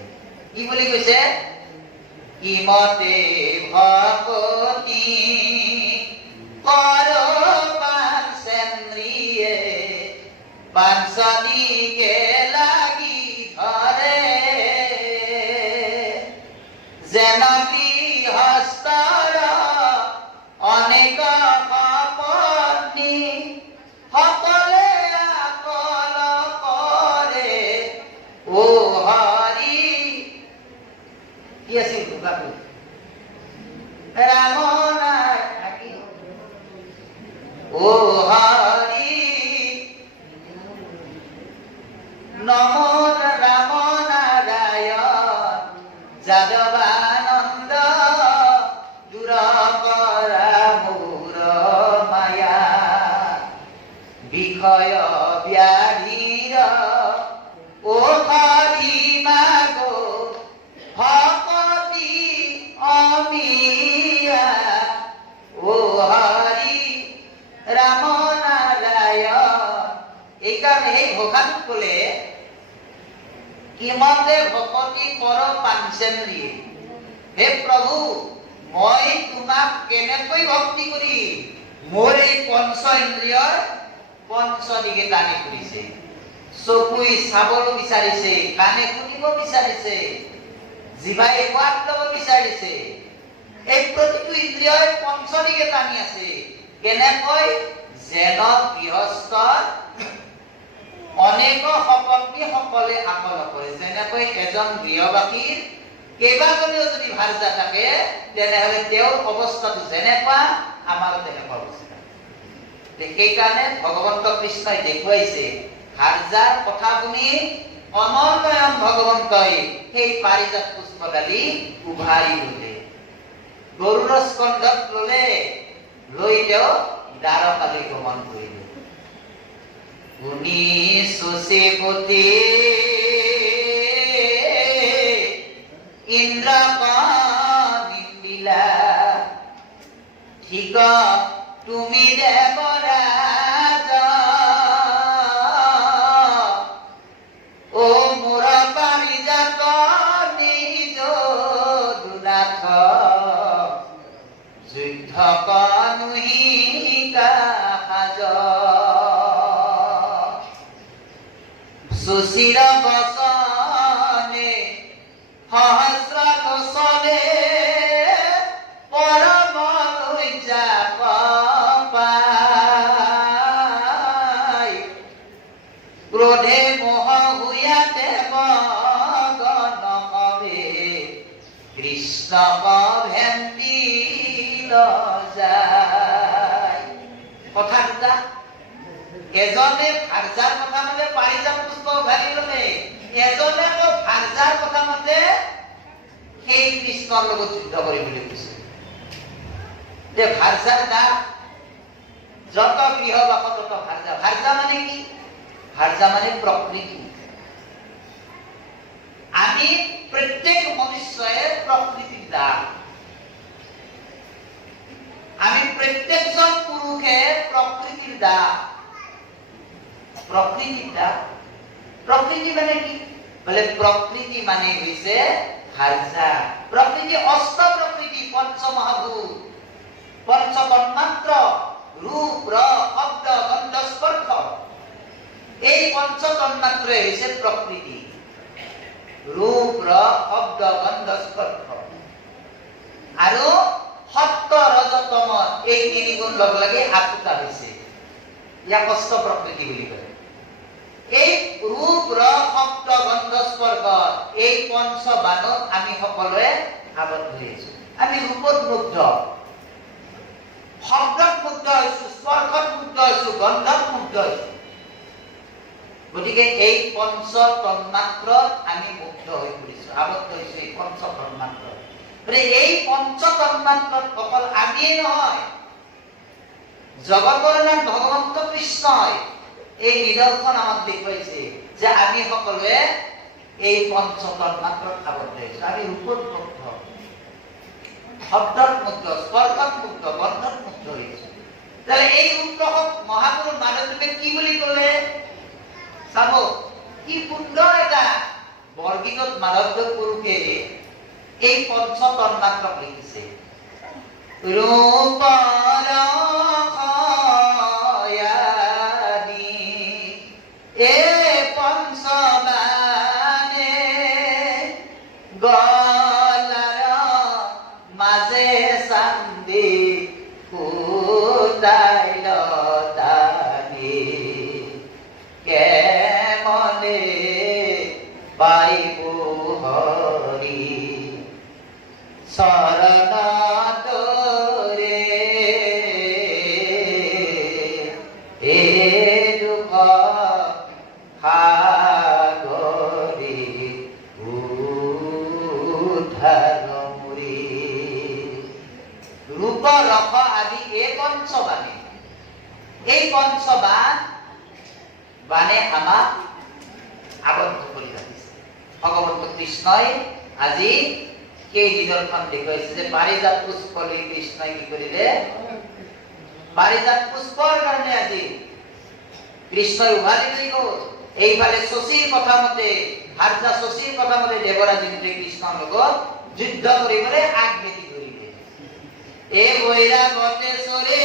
কি বুলি কৈছে ইমতে ভকতি কৰ পাঞ্চেন্দ্ৰিয়ে পাঞ্চনিকে লাগি ধৰে যেন গৃহস্থৰ অনেক সপত্নী সকলে আকল কৰে ও হৰি কি আছিল দুটাটো ৰাম নাকি ও হৰি নমো ৰাম নাৰায়ণ যাদৱানন্দ দূৰ কৰা মোৰ মায়া বিষয় ব্যাধিৰ ঔষধি মাগো ভকতি অমিয়া ও হৰি ৰাম নাৰায়ণ এইকাৰণে সেই ঘোষাটোত ক'লে কিমতে ভকতি কৰ পাঞ্চেন্দ্ৰিয়ে হে প্ৰভু মই তোমাক কেনেকৈ ভক্তি কৰি মোৰ এই পঞ্চ ইন্দ্ৰিয়ৰ পঞ্চদিকে টানি ফুৰিছে চকুই চাবলৈ বিচাৰিছে কাণে শুনিব বিচাৰিছে জিভাই সোৱাদ ল'ব বিচাৰিছে এই প্ৰতিটো ইন্দ্ৰিয়ই পঞ্চদিকে টানি আছে কেনেকৈ যেন গৃহস্থ অনেক সপত্নী সকলে আকল কৰে যেনেকৈ এজন গৃহবাসীৰ কেইবাজনীও যদি ভাৰ্যা থাকে তেনেহলে তেওঁৰ অৱস্থাটো যেনেকুৱা আমাৰো তেনেকুৱা অৱস্থা সেইকাৰণে ভগৱন্ত কৃষ্ণই দেখুৱাইছে ভাৰ্যাৰ কথা শুনি অনন্তয়ন ভগৱন্তই সেই পাৰিজাত পুষ্পডালি উভাৰি ললে গৰুৰ স্কন্ধত ললে লৈ তেওঁ দ্বাৰকালৈ গমন কৰিলে গুণী সুশীপতি ইন্দ্ৰ নিন্দিলা ঠিক তুমি দেৱৰাজ ও মোৰ পাৰিজাত নিজ দুনাথ যুদ্ধ কনুহি কাজ সুশীল বচনে সহস্ৰ গোচনে পৰমলৈ যাব পাই ক্ৰোধে মোহ হুয়াতে মগন হবে কৃষ্ণ ভেন্দি যায় কথা দুটা এজনে ভাৰ্যাৰ কথা মতে পাৰিজাত পুষ্প উঘালি ললে এজনে আকৌ ভাৰ্যাৰ কথা মতে সেই কৃষ্ণৰ লগত যুদ্ধ কৰিবলৈ কৈছে যে ভাৰ্যাৰ দাঁত যত গৃহবাস তত ভাৰ্যা ভাৰ্যা মানে কি ভাৰ্যা মানে প্ৰকৃতি আমি প্ৰত্যেক মনুষ্যই প্ৰকৃতিৰ দাস আমি প্ৰত্যেকজন পুৰুষে প্ৰকৃতিৰ দাস প্ৰকৃতিৰ দাস প্ৰকৃতি মানে কি বলে প্ৰকৃতি মানে হৈছে ভাৰ্যা প্ৰকৃতি অষ্ট প্ৰকৃতি পঞ্চমহাভূত পঞ্চতন্মাত্ৰ ৰূপ ৰস শব্দ গন্ধ স্পৰ্শ এই পঞ্চতন্মাত্ৰই হৈছে প্ৰকৃতি ৰূপ ৰস শব্দ গন্ধ স্পৰ্শ আৰু সত্য ৰজ তম এই তিনি গুণ লগ লাগি আঠটা হৈছে ইয়াক অষ্ট প্ৰকৃতি বুলি কয় এই ৰূপ ৰস শব্দ গন্ধ স্পৰ্শ এই পঞ্চবাণত আমি সকলোৱে আবদ্ধ হৈছো আমি ৰূপত মুগ্ধ শব্দত মুগ্ধ হৈছো স্পৰ্শত মুগ্ধ হৈছো গন্ধত মুগ্ধ হৈছো গতিকে এই পঞ্চ তন্মাত্ৰত আমি মুগ্ধ হৈ পৰিছো আবদ্ধ হৈছো এই পঞ্চ তন্মাত্ৰত এই পঞ্চ তন্মাত্ৰত অকল আমিয়ে নহয় জগতৰ নাম ভগৱন্ত কৃষ্ণই এই নিদৰ্শন আমাক দেখুৱাইছে যে আমি সকলোৱে এই পঞ্চ তন্মাত্ৰত আবদ্ধ হৈছো আমি ৰূপত মুগ্ধ শব্দত মুগ্ধ স্পৰ্শত মুগ্ধ গন্ধত মুগ্ধ হৈছো তাহলে এই উৎকৰ্ষক মহাপুৰুষ মাধৱদেৱে কি বুলি ক'লে চাব কি সুন্দৰ এটা বৰগীতত মাধৱদেৱ পুৰুষে এই পঞ্চ তন্মাত্ৰক লিখিছে ৰূপৰ খয়াদি এ পঞ্চবাণে গলাৰ মাজে চান্দি ফুটাই লতানি কেমনে পাইব হৰি চৰণতৰে এ দুখ সাগৰি উদ্ধাৰ মুৰি ৰূপ ৰস আদি এই পঞ্চবাণে এই পঞ্চবাণ বাণে আমাক আবদ্ধ কৰি ৰাখিছে ভগৱন্ত কৃষ্ণই আজি সেই নিদৰ্শন দেখুৱাইছে যে পাৰিজাত পুষ্প লৈ কৃষ্ণই কি কৰিলে পাৰিজাত পুষ্পৰ কাৰণে আজি কৃষ্ণই উভালি লৈ গ'ল এইফালে শশীৰ কথা মতে ভাৰ্যা শশীৰ কথা মতে দেৱৰাজ ইন্দ্ৰই কৃষ্ণৰ লগত যুদ্ধ কৰিবলৈ আগভেটি ধৰিলে এই বৈৰাগতে চৰে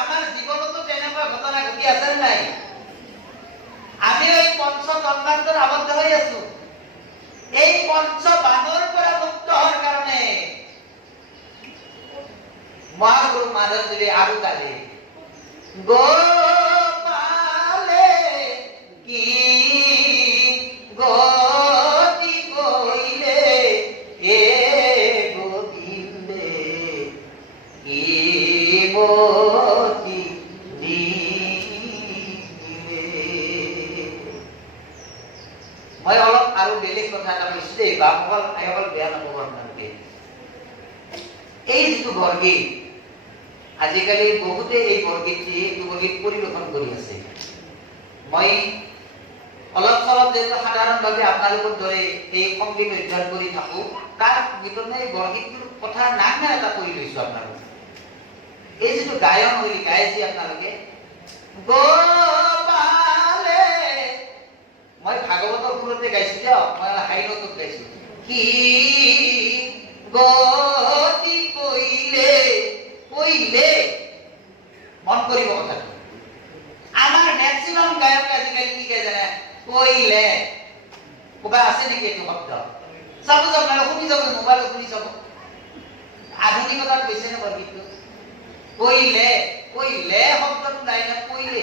আমাৰ জীৱনতো তেনেকুৱা ঘটনা ঘটি আছে নাই আমি এই পঞ্চ তন্মাত্ৰত আবদ্ধ হৈ আছো এই পঞ্চ বাণৰ পৰা মুক্ত হোৱাৰ কাৰণে মহাপুৰুষ মাধৱদেৱে আৰু গালে গোপালে কি গতি কৰিলে এ গোবিন্দে কি মতি মই অলপ আৰু বেলেগ কথা এটা কৈছো দেই বাপসকল আইসকল বেয়া নাপাব আপোনালোকে এই যিটো বৰগীত আজিকালি বহুতে এই বৰগীত পৰিৱেশন কৰি আছে মই অলপ চলপ যেহেতু সাধাৰণভাৱে আপোনালোকৰ দৰে এই সংগীত অধ্যয়ন কৰি থাকো তাৰ ভিতৰতে এই বৰগীতটোৰ কথা নাম এটা কৰি লৈছো আপোনালোক এই যেটো গায়ন হই গাইছি আপোনালোকে গোপালে মই ভাগৱতৰ সুৰতে গাইছো দিয়ক মই হাইনতত গাইছো কি গতি কইলে কইলে মন কৰিব কথাটো আমাৰ ম্যাক্সিমাম গায়ক আজিকালি কি গায় জানে কইলে কোবা আছে নেকি এইটো শব্দ সাপোজ আপনারা শুনি যাব মোবাইল শুনি যাব আধুনিকতাত কৈছে না বৰগীতটো কইলে কইলে শব্দটো নাই না কইলে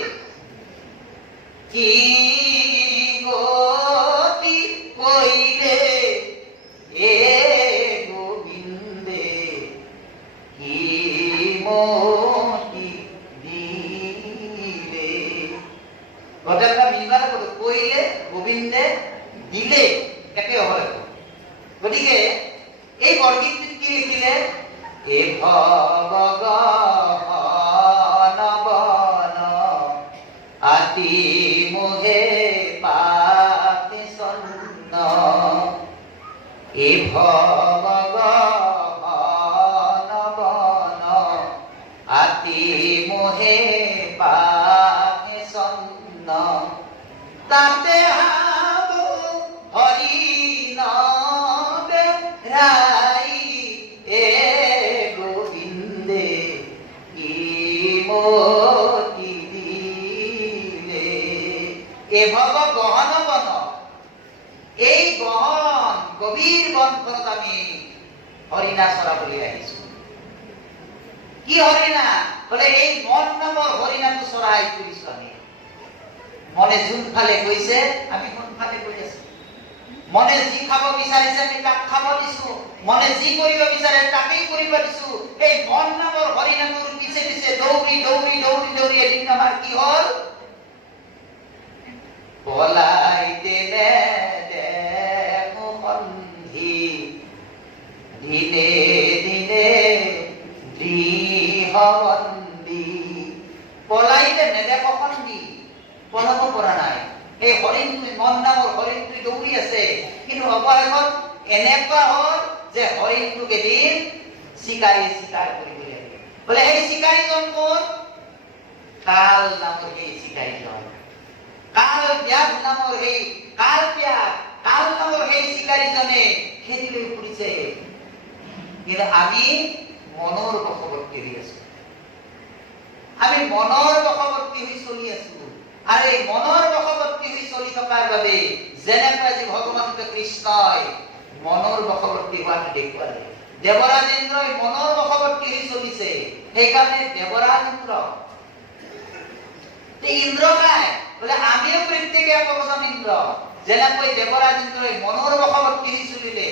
কি গতি কইলে এ গোবিন্দে কি মতি দিলে কথাটা মিলবালে কত কইলে গোবিন্দে দিলে একে হয় গতিকে এই বৰগীতটো কি লিখিলে এ ভগবান বন আতি মোহে পাতি সন্ন এ ভগবান বন আতি মোহে পাতি সন্ন তাতে হাবু হরি নামে রাই এ গোবিন্দে কি মতি দিলে এ ভব গহন বন এই গহন গভীর বনখনত আমি হরিণা চৰাবলৈ আহিছো কি হৰিণা বলে এই মন নামৰ হৰিণাটো চৰাই তুলিছো আমি মনে যোন ফালে গৈছে আমি কোন ফালে গৈ আছো মনে যি খাব বিচাৰিছে আমি তাক খাব দিছো মনে যি কৰিব বিচাৰে তাকেই কৰিব দিছো এই মন নামৰ হৰিণাটোৰ পিছে পিছে দৌৰি দৌৰি দৌৰি দৌৰি এদিন আমাৰ কি হল পলাই দিলে দেখো সন্ধি দিনে দিনে গৃহবন্দী পলাইতে নেদেখ সন্ধি পলাব পৰা নাই এই হৰিণটো মন নামৰ হৰিণটো দৌৰি আছে কিন্তু অৱশেষত এনেকুৱা হ'ল যে হৰিণটোক এদিন চিকাৰী চিকাৰ কৰিবলৈ আহিল বোলে সেই চিকাৰীজন কোন কাল নামৰ সেই চিকাৰীজন কাল ব্যাঘ নামৰ সেই কাল ব্যাঘ কাল নামৰ সেই চিকাৰীজনে খেদি লৈ ফুৰিছে কিন্তু আমি মনৰ বশৱৰ্তী হৈ আছো আমি মনৰ বশৱৰ্তী হৈ চলি আছো আৰু এই মনৰ বশৱৰ্তী হৈ চলি থকাৰ বাবে যেনেকৈ আজি ভগৱান কৃষ্ণই মনৰ বশৱৰ্তী হোৱাটো দেখুৱালে দেৱৰাজ ইন্দ্ৰই মনৰ বশৱৰ্তী হৈ চলিছে সেইকাৰণে দেৱৰাজ ইন্দ্ৰ ইন্দ্ৰ নাই বোলে আমিও প্ৰত্যেকে একজন ইন্দ্ৰ যেনেকৈ দেৱৰাজ ইন্দ্ৰই মনৰ বশৱৰ্তী হৈ চলিলে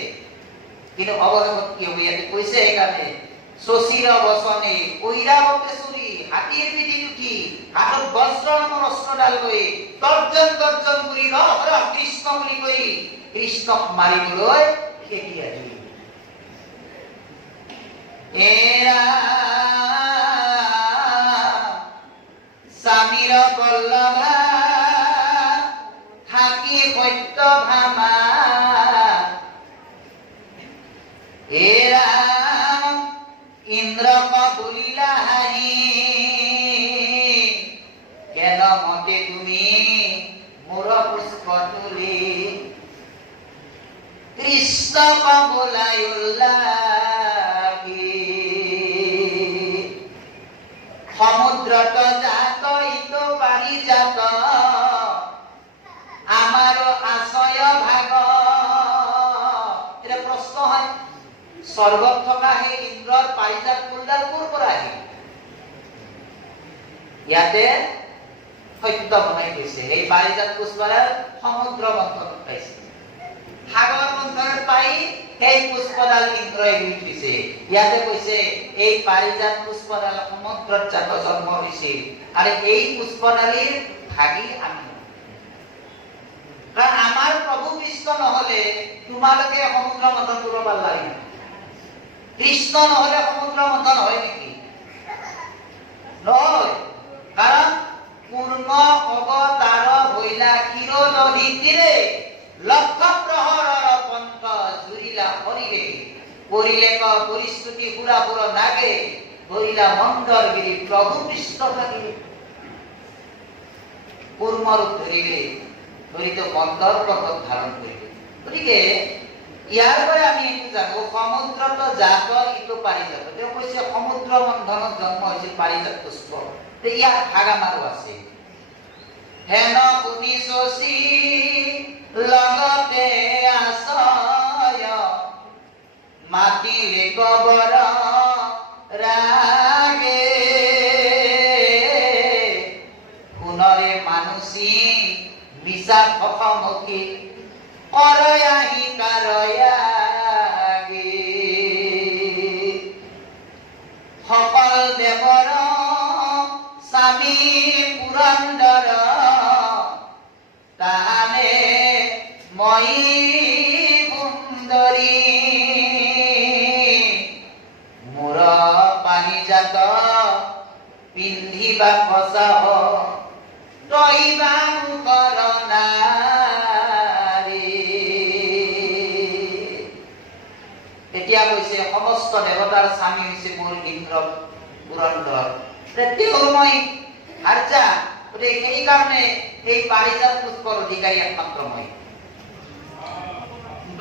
কিন্তু অৱশেষত কি হ'ব ইয়াতে কৈছে সেইকাৰণে শশীৰ বচনে ঐৰাৱতে চুৰি হাতীৰ পিঠিত উঠি হাতত বজ্ৰ নামৰ অস্ত্ৰডাল লৈ গৰ্জন গৰ্জন কৰি ৰহ ৰহ কৃষ্ণ বুলি কৈ কৃষ্ণক মাৰিবলৈ খেদি আহিল এৰা স্বামীৰ বল্লভা থাকি সত্য ভামা এৰা ইন্দ্ৰক বুলিলা হাঁহি কেন মতে তুমি মোৰ পুষ্প তুলি কৃষ্ণক বোলাই উল্লাগি সমুদ্ৰত জাত ইটো পাৰি জাত আমাৰ আশ্ৰয় ভাগ এটা প্ৰশ্ন হয় স্বৰ্গত থকা সেই ইন্দ্ৰৰ পাৰিজাত ফুলডাল ক'ৰ পৰা আহিল ইয়াতে সত্য বনাই গৈছে এই পাৰিজাত পুষ্পডাল সমুদ্ৰ মন্থনত পাইছে সাগৰ মন্থনত পাই সেই পুষ্পডাল ইন্দ্ৰই ৰুই থৈছে ইয়াতে কৈছে এই পাৰিজাত পুষ্পডাল সমুদ্ৰত জাত জন্ম হৈছিল আৰু এই পুষ্পডালিৰ ভাগি আমি কাৰণ আমাৰ প্ৰভু কৃষ্ণ নহলে তোমালোকে সমুদ্ৰ মন্থন কৰিব পাৰিলা কৃষ্ণ নহলে সমুদ্ৰ মন্থন হয় নেকি নহয় কাৰণ পূৰ্ণ অৱতাৰ হৈলা ক্ষীৰ নদী তীৰে লক্ষ প্ৰহৰৰ পন্থ জুৰিলা হৰিৰে পৰিলেক পৰিস্থিতি পুৰাপুৰ নাগে কইলা মন্দৰগিৰি প্ৰভু পৃষ্ঠভাগে কুৰ্মৰূপ ধৰিবে ধৰিত মন্দৰ পৰ্বত ধাৰণ কৰিবে। গতিকে ইয়াৰ পৰে আমি এইটো জানো সমুদ্ৰ তো জাতৰ ইটো পাৰিজাত। তেওঁ কৈছে সমুদ্ৰ মন্থনত জন্ম হৈছিল পাৰিজাত পুষ্প। ইয়াৰ ভাগামাৰো আছে। হেন কুনি শশী লগতে আছয় মাতিলে কবৰ ৰাগে পুনৰে মানুষী মিছা মুখী কৰয়াহি কাৰয়াগে সকল দেৱৰ স্বামী পুৰন্দৰ তাহানে মই সুন্দৰী মোৰ পানিজাত পিন্ধিবা কচাহ তইবা মুখৰ নাৰী। এতিয়া কৈছে সমস্ত দেৱতাৰ স্বামী হৈছে মোৰ ইন্দ্ৰ পুৰন্দৰ, তেওঁ মই হাৰ্যা। গতিকে সেইকাৰণে এই পাৰিজাত পুষ্পৰ অধিকাৰী একমাত্ৰ মই।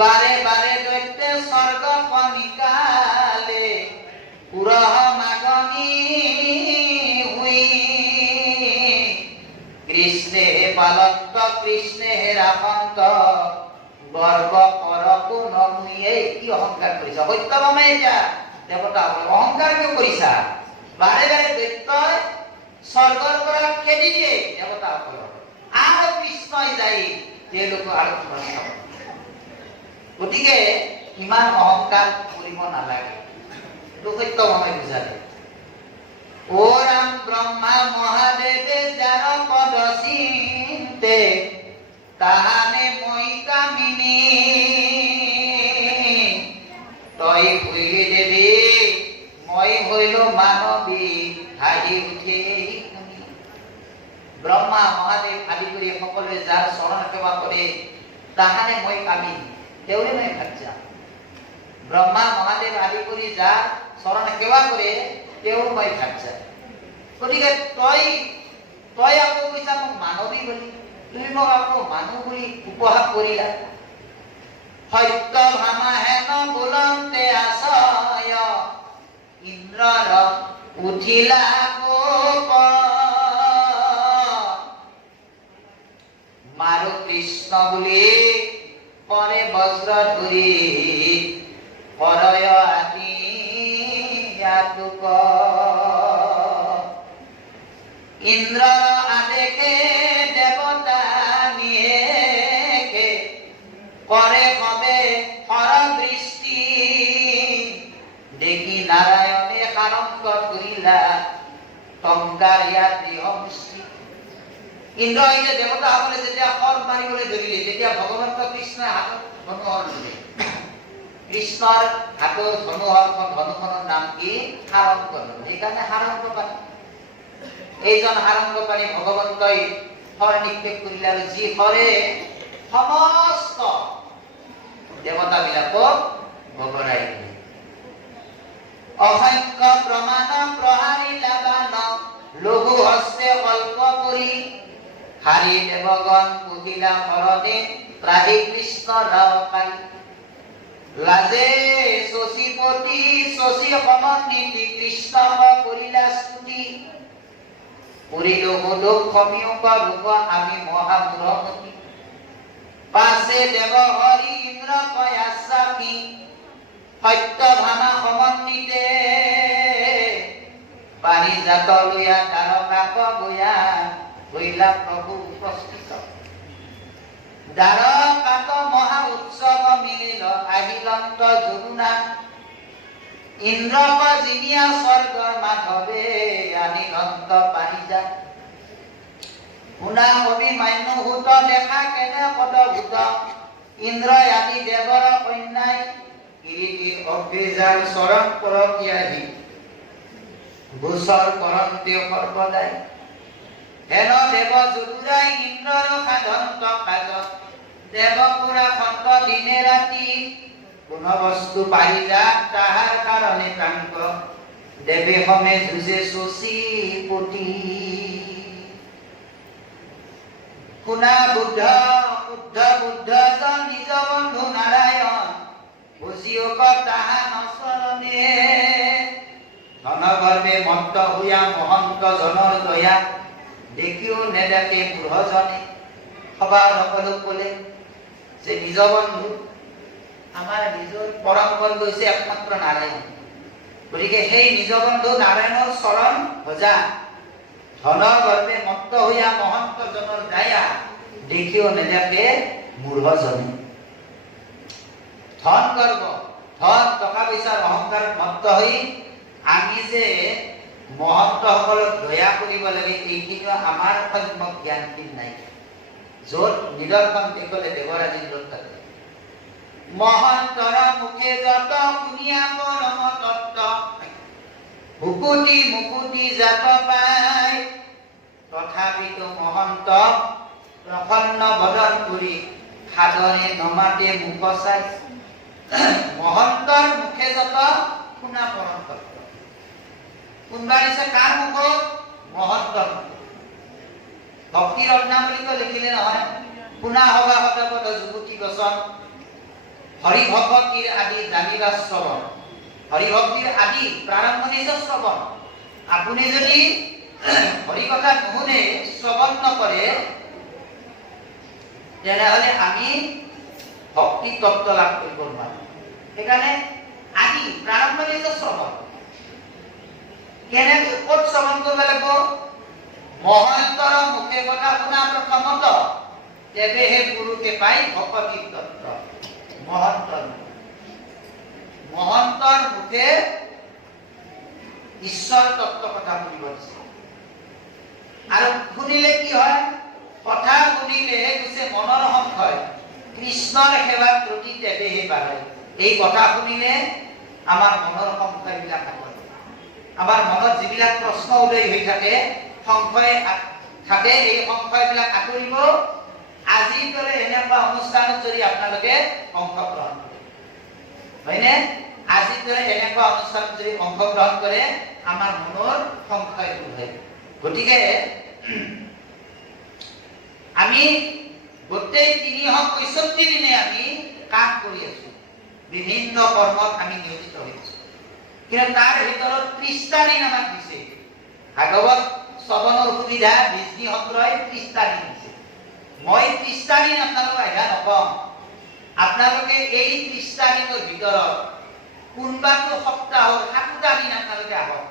বাৰে বাৰে দৈত্য স্বৰ্গ কণিকালে পুৰহ মাগনি হুই কৃষ্ণে পালন্ত কৃষ্ণে ৰাখন্ত গৰ্ব কৰকো নমুয়ে। কি অহংকাৰ কৰিছা সত্যভামে? এতিয়া দেৱতা অহংকাৰ কিয় কৰিছা? বাৰে বাৰে দৈত্যই স্বৰ্গৰ পৰা খেদি দিয়ে দেৱতাসকলক, আৰু কৃষ্ণই যায় তেওঁলোকক আৰু প্ৰশ্ন। গতিকে ইমান অহংকাৰ কৰিব নালাগে, এইটো সত্যভামে বুজালে। ও ৰাম ব্ৰহ্মা মহাদেৱে যাৰ পদ চিন্তে তাহানে মই কামিনী তই ভুলি দেৱী মই হইলো মানৱী হাঁহি উঠে শুনি। ব্ৰহ্মা মহাদেৱ আদি কৰি সকলোৱে যাৰ চৰণ সেৱা কৰে তাহানে মই কামিনী, তেওঁৰে মই ভাৰ্যা। ব্ৰহ্মা মহাদেৱ আদি কৰি যাৰ চৰণ সেৱা কৰে তেওঁৰ মই ভাৰ্যা। গতিকে তই আকৌ কৈছা মোক মানৱী বুলি, তুমি মোক আকৌ মানুহ বুলি উপহাস কৰিলা। সত্যভামা হেন বুলন্তে আছয় ইন্দ্ৰৰ উঠিলা কোপ মাৰো কৃষ্ণ বুলি কৰে বজ্ৰ ধৰি কৰয় আদি ইয়াতুক। ইন্দ্ৰৰ আদেশে দেৱতা নিয়েকে কৰে সবে হৰ দৃষ্টি দেখি নাৰায়ণে সাৰংগ ধৰিলা টংকাৰ ইয়াত দৃঢ়মুষ্টি। ইন্দ্ৰই যে দেৱতাসকলে যেতিয়া শৰ মাৰিবলৈ ধৰিলে তেতিয়া ভগৱন্ত কৃষ্ণই হাতত ধনুহৰ ললে। কৃষ্ণৰ হাতৰ ধনুখনৰ নাম কি? সাৰংগ ধনু। সেইকাৰণে সাৰংগ পানী। এইজন সাৰংগ পানী ভগৱন্তই শৰ নিক্ষেপ কৰিলে, আৰু যি শৰে সমস্ত দেৱতাবিলাকক বগৰাই দিলে। অসংখ্য প্ৰমাণ প্ৰহাৰিলা বান লঘু হস্তে কল্প কৰি হাৰি দেৱগণ পুহিলা শৰণে ত্ৰাহি কৃষ্ণ ৰাৱকাৰী। লাজে শশীপতি শশী সমন্বিতি কৃষ্ণক কৰিলা স্তুতি কৰিলো দুখ সমীয়ক ৰূপ আমি মহামূঢ়মতি। পাছে দেৱ হৰি ইন্দ্ৰ কয়াস্বামী সত্যভামা সমন্বিতে পাৰিজাত লয়া দ্বাৰকাক গয়া গৈলা প্ৰভু উপস্থিত। দ্বাৰকাত মহা উৎসৱ মিলিল আহিলন্ত যমুনা ইন্দ্ৰক জিনিয়া স্বৰ্গৰ মাধৱে আনিলন্ত পাৰিজাত। শুনা অভিমান্য ভূত দেখা কেনে পদভূত ইন্দ্ৰই আদি দেৱৰ কন্যাই কিৰিটি অগ্নিজাৰ চৰণ পৰকীয়াহি গোচৰ কৰন্তে সৰ্বদাই। হেন দেৱ জুলুৰাই ইন্দ্ৰৰ সাধন্ত কাজত দেৱপুৰা খণ্ড দিনে ৰাতি কোন বস্তু পাৰিজাত তাহাৰ কাৰণে কাংক দেৱে সমে যুঁজে শশী পতি শুনা বুদ্ধ বুদ্ধ বুদ্ধ জন নিজ বন্ধু নাৰায়ণ বুজিও তাহা নচৰণে ধনগৰ্ভে মত্ত হোৱা মহন্ত জনৰ দয়া দেখিও নেদেখে বুঢ়জনে সবাৰ সকলো ক'লে যে নিজ বন্ধু আমাৰ নিজৰ পৰম বন্ধু হৈছে একমাত্ৰ নাৰায়ণ গতিকে সেই নিজ বন্ধু নাৰায়ণৰ চৰণ ভজা ধনৰ গৰ্ভে মত্ত হোৱা মহন্ত জনৰ দয়া দেখিও নেদেখে মূঢ়জনে ধন গৰ্ভ ধন টকা পইচাৰ অহংকাৰত মত্ত হৈ আমি যে মহন্তসকলক দয়া কৰিব লাগে এইখিনিও আমাৰ সম্যক জ্ঞানহীন নাই য'ত নিদৰ্শন দেখলে দেৱৰাজেন্দ্ৰ তাতে মহন্তৰ মুখে যত শুনিয়া পৰম তত্ত্ব হুকুটি মুকুটি জাত পাই তথাপিতো মহন্ত প্ৰসন্ন বদন কৰি সাদৰে নমাতে মুখ চাই মহন্তৰ মুখে যত শুনা পৰম তত্ত্ব কোনবা দিছে কাৰ মুখত মহন্তৰ ভক্তি ৰত্নাৱলীত লিখিলে নহয় শুনা হবা শতপদ যুগুতি বচন হৰি ভক্তিৰ আদি জানিবা শ্ৰৱণ হৰি ভক্তিৰ আদি প্ৰাৰম্ভণিক শ্ৰৱণ আপুনি যদি হৰি কথা নুশুনে শ্ৰৱণ নকৰে তেনেহলে আমি ভক্তি তত্ত্ব লাভ কৰিব নোৱাৰো সেইকাৰণে আদি প্ৰাৰম্ভণিক শ্ৰৱণ কেনেকৈ ক'ত শ্ৰৱণ কৰিব লাগিব মহন্তৰ মুখে কথা শুনা প্ৰথমত তেৱেহে গুৰুকে পাই ভক্তি তত্ত্ব মহন্তৰ মুখে ঈশ্বৰ তত্ত্ব কথা শুনিব দিছে আৰু শুনিলে কি হয় কথা শুনিলে কিছু মনৰ সংশয় কৃষ্ণৰ সেৱাত প্ৰতি তেৱেহে বাঢ়ে এই কথা শুনিলে আমাৰ মনৰ সংশয়বিলাক আঁতৰে আমাৰ মনত যিবিলাক প্ৰশ্ন উদয় হৈ থাকে সংশয় থাকে এই সংশয়বিলাক আঁতৰিব আজিৰ দৰে এনেকুৱা অনুষ্ঠানত যদি আপোনালোকে অংশগ্ৰহণ কৰে হয়নে আজিৰ দৰে এনেকুৱা অনুষ্ঠানত যদি অংশগ্ৰহণ কৰে আমাৰ মনৰ সংশয় দূৰ হয় গতিকে আমি গোটেই 365 দিনে আমি কাম কৰি আছো বিভিন্ন কৰ্মত আমি নিয়োজিত হৈ আছো কিন্তু তাৰ ভিতৰত 30টা দিন আমাক দিছে ভাগৱত শ্ৰৱণৰ সুবিধা বিষ্ণু সত্ৰই 30টা দিন দিছে মই 30টা দিন আপোনালোকক আহিবা নকম আপোনালোকে এই 30টা দিনৰ ভিতৰত কোনবাটো সপ্তাহৰ 7টা দিন আপোনালোকে আহক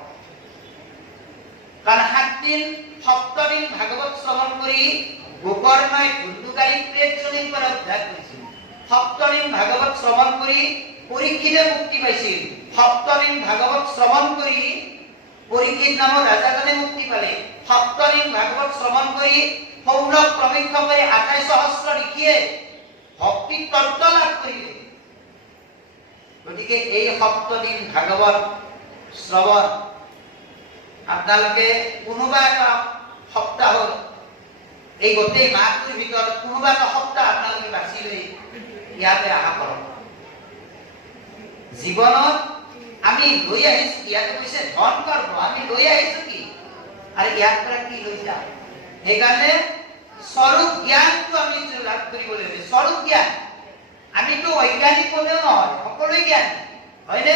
কাৰণ 7 দিন 7 দিন ভাগৱত শ্ৰৱণ কৰি গোকৰ্ণই ধুন্দুকাৰী প্ৰেতজনীৰ পৰা উদ্ধাৰ কৰিছিল 7 দিন ভাগৱত শ্ৰৱণ কৰি পৰীক্ষিতে মুক্তি পাইছিল 7 দিন ভাগৱত শ্ৰৱণ কৰি পৰীক্ষিত নামৰ ৰাজাজনে মুক্তি পালে 7 দিন ভাগৱত শ্ৰৱণ কৰি সৌৰভ প্ৰমীক্ষ কৰি 28 সহস্ৰ লিখিয়ে ভক্তি তত্ত্ব লাভ কৰিলে গতিকে এই 7 দিন ভাগৱত শ্ৰৱণ আপোনালোকে কোনোবা এটা সপ্তাহত এই গোটেই মাহটোৰ ভিতৰত কোনোবা এটা সপ্তাহ আপোনালোকে বাছি লৈ ইয়াতে আহা কৰক জীৱনত আমি লৈ আহিছো ইয়াতে কৈছে ধন গৰ্ভ আমি লৈ আহিছো কি আৰু ইয়াৰ পৰা কি লৈ যাম সেইকাৰণে স্বৰূপ জ্ঞানটো আমি লাভ কৰিব লাগিব স্বৰূপ জ্ঞান আমিতো বৈজ্ঞানিক কোনেও নহয় সকলোৱে জ্ঞান হয়নে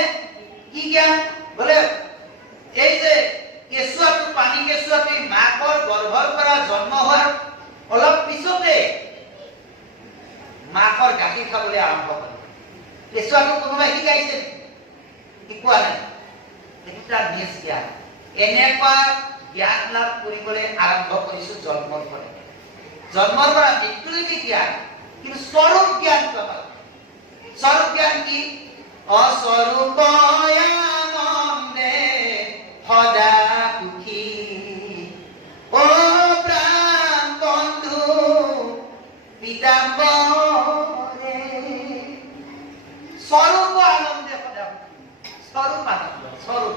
কি জ্ঞান বোলে এই যে কেঁচুৱাটো পানী কেঁচুৱাটো মাকৰ গৰ্ভৰ পৰা জন্ম হোৱাৰ অলপ পিছতে মাকৰ গাখীৰ খাবলৈ আৰম্ভ কৰে কেঁচুৱাটো কোনোবাই শিকাইছে শিকোৱা নাই এটা নিজ জ্ঞান এনেকুৱা জ্ঞান লাভ কৰিবলৈ আৰম্ভ কৰিছো জন্মৰ পৰা মৃত্যুলৈকে জ্ঞান কিন্তু স্বৰূপ জ্ঞানটো আমাৰ স্বৰূপ জ্ঞান কি অস্বৰূপয়ানন্দে সদা সুখী ও প্ৰাণ বন্ধু পিতাম্বৰে স্বৰূপ আনন্দে সদা স্বৰূপ আনন্দ স্বৰূপ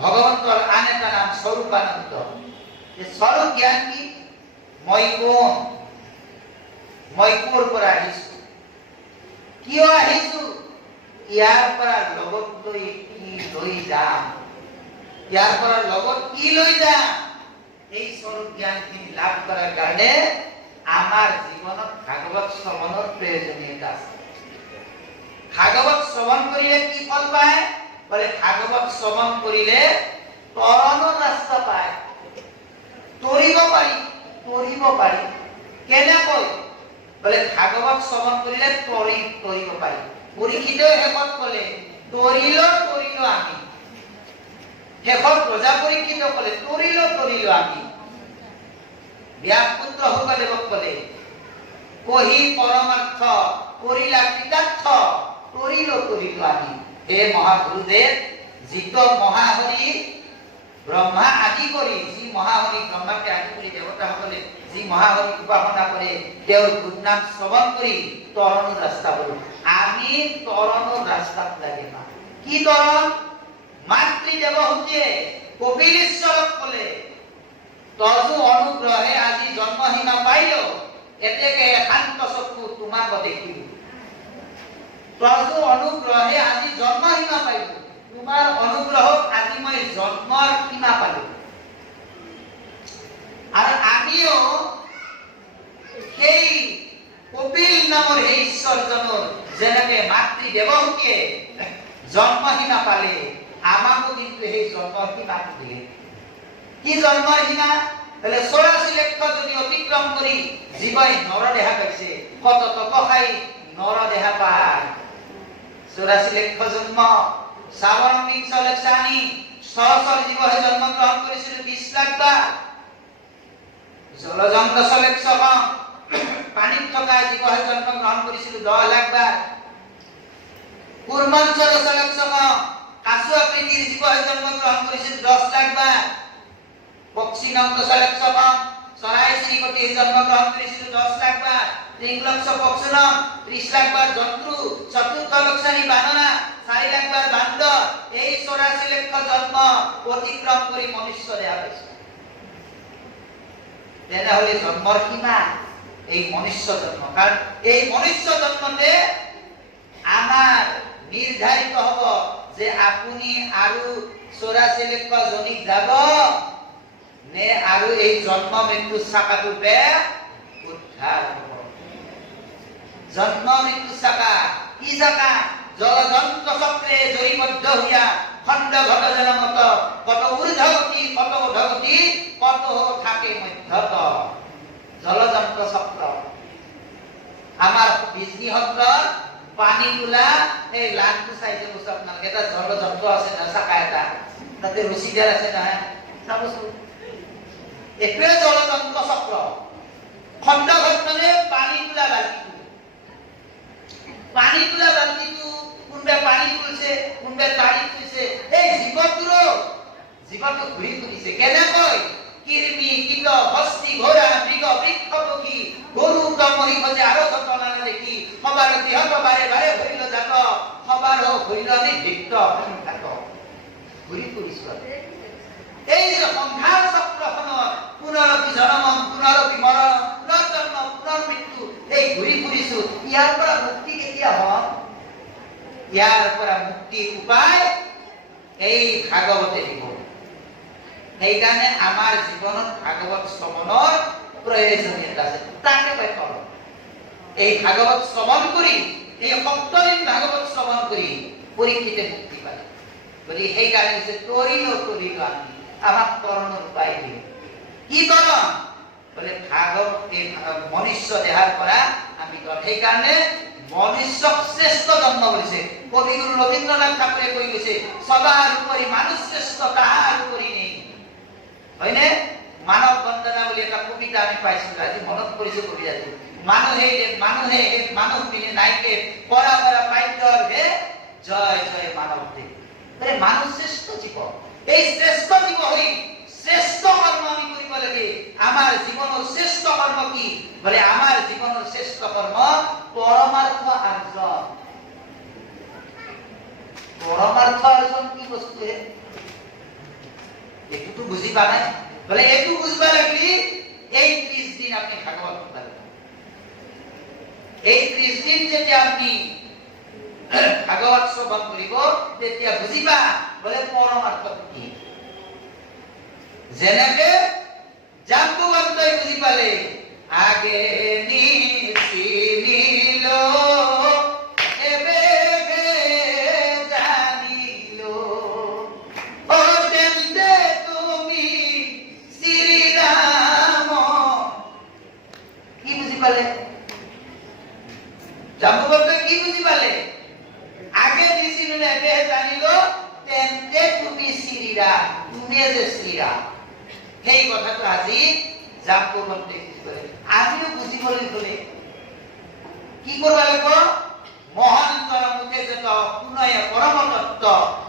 ভগৱন্তৰ আন এটা নাম স্বৰূপ আনন্দ এই স্বৰূপ জ্ঞান কি মই কোন মই ক'ৰ পৰা আহিছো কিয় আহিছো ইয়াৰ পৰা লগত লৈ যাম ইয়াৰ পৰা লগত কি লৈ যাম এই স্বৰূপ জ্ঞানখিনি লাভ কৰাৰ কাৰণে আমাৰ জীৱনত ভাগৱত শ্ৰৱণৰ প্ৰয়োজনীয়তা আছে। ভাগৱত শ্ৰৱণ কৰিলে কি ফল পায় বলে ভাগৱত শ্ৰৱণ কৰিলে তৰণৰ ৰাস্তা পায়, তৰিব পাৰি কেনেকৈ বলে ভাগৱত শ্ৰৱণ কৰিলে তৰিব পাৰি। পৰীক্ষিতই শেষত কলে তৰিল আমি, শেষত ৰজা পৰীক্ষিত কলে তৰিল আমি। ব্যাসপুত্ৰ শুকদেৱক কলে কহি পৰমাৰ্থ কৰিলা কৃতাৰ্থ তৰিল আমি। হে মহাগুৰুদেৱ, যিটো মহাহৰি ব্ৰহ্মা আদি কৰি যি মহাহৰি ব্ৰহ্মাকে আদি কৰি দেৱতাসকলে যি মহাহৰি উপাসনা কৰে তেওঁৰ গুণনাম শ্ৰৱণ কৰি তৰণৰ ৰাস্তা পালো। আমি তৰণৰ ৰাস্তাত লাগে না। কি তৰণ? মাতৃ দেৱহূতিয়ে কপিলেশ্বৰক কলে তজু অনুগ্ৰহে আজি জন্মহীনা পাইল, এতেকে শান্ত চকু তোমাক দেখিলো। তজু অনুগ্ৰহে আজি জন্মহীনা পাইল, তোমাৰ অনুগ্ৰহত আজি মই জন্মৰ সীমা পালো। আৰু আমিও সেই কপিল নামৰ সেই ঈশ্বৰজনৰ যেনেকে মাতৃ দেৱহূতিয়ে জন্মহীনা পালে আমাকো কিন্তু সেই জন্মৰ সীমাটো দিয়ে। কি জন্মৰ সীমা? 84 লক্ষ যদি অতিক্ৰম কৰি জীৱই নৰ দেহা পাইছে, কত তপসাই নৰ দেহা পায়। 84 লক্ষ জন্ম সাৱৰমিক লক্ষানি সহস্ৰ জীৱহে জন্ম গ্ৰহণ কৰিছিল 20 লাখ বাৰ। জলজন্ত লক্ষ পানীত থকা জীৱহে জন্ম গ্ৰহণ কৰিছিল 10 লাখ বাৰ। কুৰ্মাঞ্চল লক্ষ কাছু আকৃতিৰ জীৱহে জন্ম গ্ৰহণ কৰিছিল 10 লাখ বাৰ। পক্ষী নন্দ লক্ষ চৰাই চিৰিকটি জন্ম গ্ৰহণ কৰিছিল 10 লাখ বাৰ। ত্ৰিংলক্ষ পক্ষুনম 30 লাখ বাৰ। জন্তু চতুৰ্থ লক্ষানি বাননা 4 লাখ বাৰ বান্দৰ। এই 84 লক্ষ জন্ম অতিক্ৰম কৰি মনুষ্য দেহা পাইছে। তেনেহলে জন্মৰ সীমা এই মনুষ্য জন্ম। কাৰণ এই মনুষ্য জন্মতে আমাৰ নিৰ্ধাৰিত হব যে আপুনি আৰু 84 লক্ষ জনীক যাব নে আৰু এই জন্ম মৃত্যু চাকাটো উদ্ধাৰ হব। জন্ম মৃত্যু চাকা কি চাকা? জলযন্ত্ৰ চক্ৰে জয়ীবদ্ধ হইয়া খণ্ড ঘট জনমত কত ঊৰ্ধ্বগতি কত অধগতি কত থাকে মধ্যত। জলযন্ত্ৰ চক্ৰ আমাৰ বিজনী সত্ৰৰ পানী তোলা এই লানটো চাইছে বস্তু আপোনালোকে এটা জলযন্ত্ৰ আছে না, চাকা এটা তাতে ৰছী দিয়া আছে না, চাবচোন এইটোৱে জলযন্ত্ৰ চক্ৰ। খণ্ড ঘট মানে পানী তোলা বাল্টিটো, পানী তোলা বাল্টিটো কোনবে পানী তুলছে কোনবে তাড়ি তুলছে। এই জীৱটো ঘূৰি ফুৰিছে কেনেকৈ? কৃমি কীট হস্তি ঘোঁৰা মৃগ বৃক্ষ পক্ষী গৰু মহি খোজে আৰু ঘটনা দেখি সবাৰ গৃহত বাৰে বাৰে ভৰিল জাত সবাৰ ভৰিল আমি ভিক্ত সংঘাত। ঘূৰি ফুৰিছো এই যে সংসাৰ চক্ৰখনৰ পুনৰপি জন্ম পুনৰপি মৰণ পুনৰ্জন্ম পুনৰ্মৃত্যু এই ঘূৰি ফুৰিছো। ইয়াৰ পৰা মুক্তি কেতিয়া হম? ইয়াৰ পৰা মুক্তিৰ উপায় এই ভাগৱতে দিব। সেইকাৰণে আমাৰ জীৱনত ভাগৱত শ্ৰৱণৰ প্ৰয়োজনীয়তা আছে। তাকে পাই এই ভাগৱত শ্ৰৱণ কৰি এই 7 দিন ভাগৱত শ্ৰৱণ কৰি পৰীক্ষিতে মুক্তি পালে। গতিকে সেইকাৰণে হৈছে তৰিল আমি, আমাক তৰণৰ উপায় দিয়ে। কি তৰণ বলে ভাগৱত এই মনুষ্য দেহাৰ পৰা আমি সেইকাৰণে মনুষ্যক শ্ৰেষ্ঠ জন্ম কৰিছে। কবিগুৰু ৰবীন্দ্ৰনাথ ঠাকুৰে কৈ গৈছে সবাৰ উপৰি মানুহ শ্ৰেষ্ঠ তাহাৰ উপৰি নেই। হয়নে? মানৱ বন্দনা বুলি এটা কবিতা আমি পাইছিলো, আজি মনত কৰিছো কবিতাটো। মানুহ মিলি নাইকে পৰা পাইতৰ হে জয় জয় মানৱ দেৱ। মানুহ শ্ৰেষ্ঠ জীৱ। এই শ্ৰেষ্ঠ জীৱ হৈ শ্ৰেষ্ঠ কৰ্ম আমি কৰিব লাগে। আমাৰ জীৱনৰ শ্ৰেষ্ঠ কৰ্ম কি বলে আমাৰ জীৱনৰ শ্ৰেষ্ঠ কৰ্ম পৰমাৰ্থ আৰ্জন। পৰমাৰ্থ আৰ্জন কি বস্তু? একটু বুঝি পা নাই বলে একটু বুঝবা লাগলি এই 30 দিন আপনি ভাগবত পড়তে। এই 30 দিন যেতিয়া আপনি ভাগবত শ্রবণ করিব তেতিয়া বুঝিবা বলে পরমার্থ কি। যেনেকে জাম্বুবন্তই বুজি পালে আগে নিচিনিল এবেগে জানিল ও তেন্তে তুমি শ্রীরাম কি বুঝি পালে জাম্বুবন্তই কি বুঝি পালে আগে নিচিনিল এবে জানিল তেন্তে তুমি শ্রীরাম তুমি যে শ্রীরাম সেই কথাটো আজি জাম্বুবন্তই বুজি পালে আমিও বুঝিবলৈ গ'লে কি কৰিব লাগিব মহান্তৰ মুখে যত পুনয়ে পৰম তত্ত্ব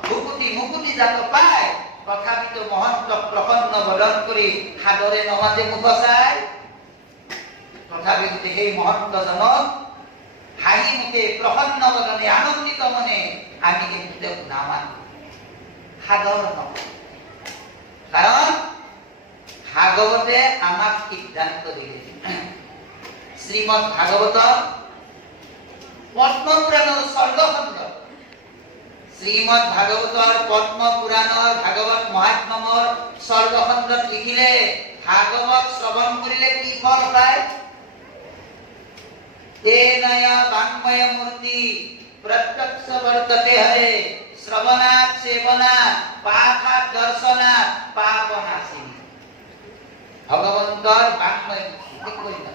মুকুতি মুকুতি যাত পায় তথাপিতো মহন্ত প্ৰসন্ন বদন কৰি সাদৰে নমাতে মুখ চাই তথাপিতো সেই মহন্তজনক হাঁহি মুখে প্ৰসন্ন বদনে আনন্দিত মনে আমি কিন্তু তেওঁক নামানো সাদৰ নকৰোঁ কাৰণ ভাগৱতে আমাক সিদ্ধান্ত দিলে শ্ৰীমদ ভাগৱত পদ্ম পুৰাণৰ স্বৰ্গখণ্ড শ্ৰীমদ ভাগৱতৰ পদ্ম পুৰাণৰ ভাগৱত মহাত্ম্যৰ স্বৰ্গখণ্ডত লিখিলে ভাগৱত শ্ৰৱণ কৰিলে কি ফল পায় তেনয় বাংময় মূৰ্তি প্ৰত্যক্ষ বৰ্ততে হৰে শ্ৰবণাৎ সেবনাৎ পাঠাৎ দৰ্শনাৎ পাপনাশিনী ভগবন্তৰ বাংময় মূৰ্তি ঠিক কৰি না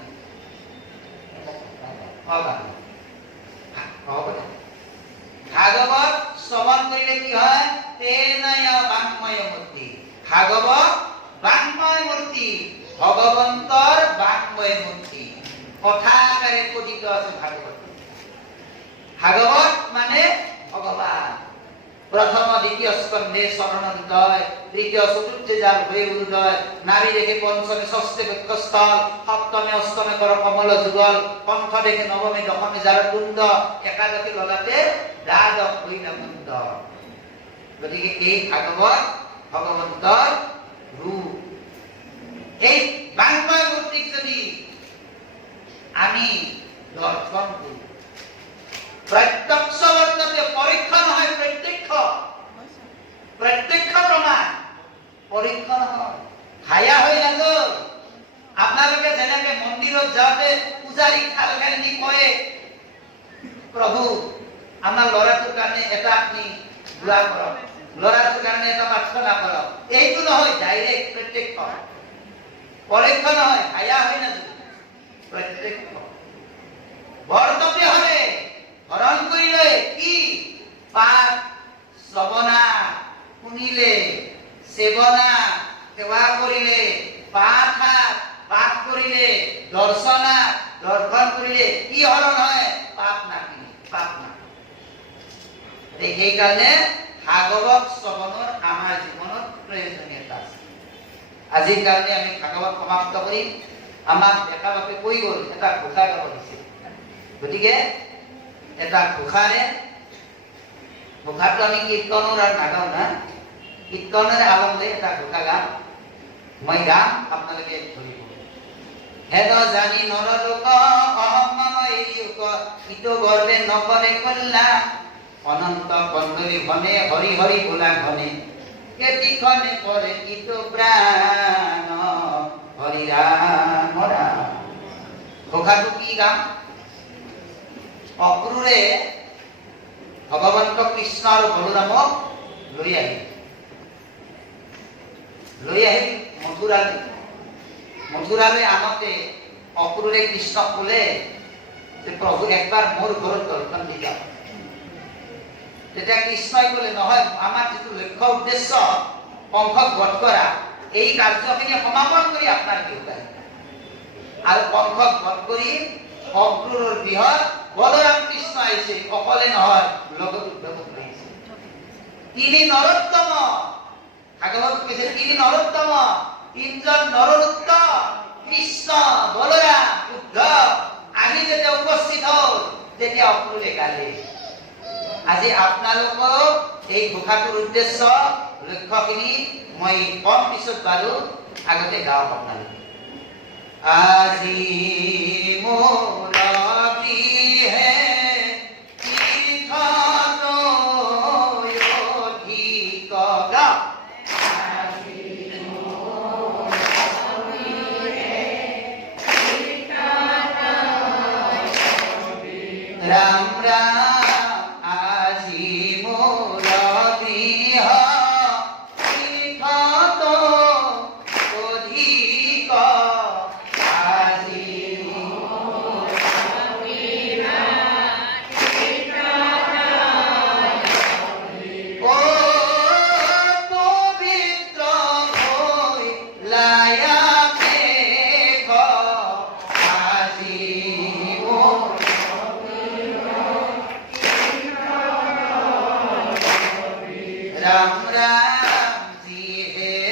ভাগৱত শ্ৰৱণ কৰিলে কি হয় তেনয় বাংময় মূৰ্তি ভাগৱত বাংময় মূৰ্তি ভগৱন্তৰ বাংময় মূৰ্তি কথাকাৰে কথিত আছে ভাগৱত ভাগৱত মানে ভগৱান প্রথম দ্বিতীয় স্কন্ধে শরণোদয় তৃতীয় চতুর্থে যার হয়ে উদয় নারী দেখে পঞ্চমে ষষ্ঠে বক্ষস্থল সপ্তমে অষ্টমে কর কমল যুগল কণ্ঠ দেখে নবমে দশমে যার কুণ্ড একাদশে ললাতে দ্বাদশ হইলামুণ্ড গতিকে এই ভাগৱত ভগৱন্তৰ রূপ এই বাংময় মূর্তিক যদি আমি দর্শন করি প্রত্যক্ষ বর্ততে পরীক্ষা নহয় প্রত্যক্ষ প্রমাণ পরীক্ষা নহয় হায়া হৈ নাগল আপোনালোকে যেনেকে মন্দিৰত যাওঁতে পূজাৰী খাল খালি কয়ে প্ৰভু আমাৰ ল'ৰাটোৰ কাৰণে এটা আপুনি দোৱা কৰক ল'ৰাটোৰ কাৰণে এটা প্ৰাৰ্থনা কৰক এইটো নহয় ডাইৰেক্ট প্ৰত্যক্ষ পৰীক্ষা নহয় হায়া হৈ নাযাব প্ৰত্যক্ষ বৰ্ততে হলে হরণ করিলে কি পাঠ শ্রবণা শুনিলে সেবনা সেবা করিলে পাঠ করিলে দর্শনা দর্শন করিলে কি হরণ হয় পাপ নাকি পাপ না সেই কারণে ভাগৱত শ্ৰবণৰ আমাৰ জীৱনত প্ৰয়োজনীয়তা আছে আজিৰ কাৰণে আমি ভাগৱত সমাপ্ত কৰিম আমাক দেখা বাপে কৈ গ'ল এটা ঘোষা গাব দিছে গতিকে এটা ঘোষাৰে ঘোষাটো আমি কীৰ্তনৰ আৰু নাগাওঁ না কীৰ্তনেৰে আলম লৈ এটা ঘোষা গাম মই গাম আপোনালোকে ধৰিব হেদ জানি নৰলোক অহম মম এই যুগ ইটো গৰ্বে নকৰে কল্যাণ অনন্ত কন্দলি ঘনে হৰি হৰি বোলা ঘনে কেতিখনে পৰে ইটো প্ৰাণ হৰি ৰাম ৰাম ঘোষাটো কি গাম অক্রূরে ভগবন্ত কৃষ্ণ আর বলরামক লৈ আহিল মথুরালে আনতে অক্রূরে কৃষ্ণ বলে যে প্রভু একবার মোর ঘৰত দৰ্শন দি যাওক তেতিয়া কৃষ্ণই বলে নহয় আমাৰ যেটো লক্ষ্য উদ্দেশ্য পংখক বধ কৰা এই কাৰ্যখিনি সমাপন কৰি আপোনাৰ দেউতাই আৰু পংখক বধ কৰি অক্ৰূৰৰ বৃহৎ বলৰাম কৃষ্ণ আইছে অকলে নহয় লগত উদ্ধৱ আহিছে তিনি নৰোত্তম ভাগৱত কৈছে তিনি নৰোত্তম তিনজন নৰোত্তম কৃষ্ণ বলৰাম উদ্ধৱ আহি যেতিয়া উপস্থিত হ'ল তেতিয়া অক্ৰূৰে গালে আজি আপোনালোকক এই ঘোষাটোৰ উদ্দেশ্য লক্ষ্যখিনি মই কম পিছত বাৰু আগতে গাওঁ আপোনালোকে আজি মোৰ কত অধিক আজি ও পবিত্ৰ লায়া মেঘ আজি ও राम राम जी हे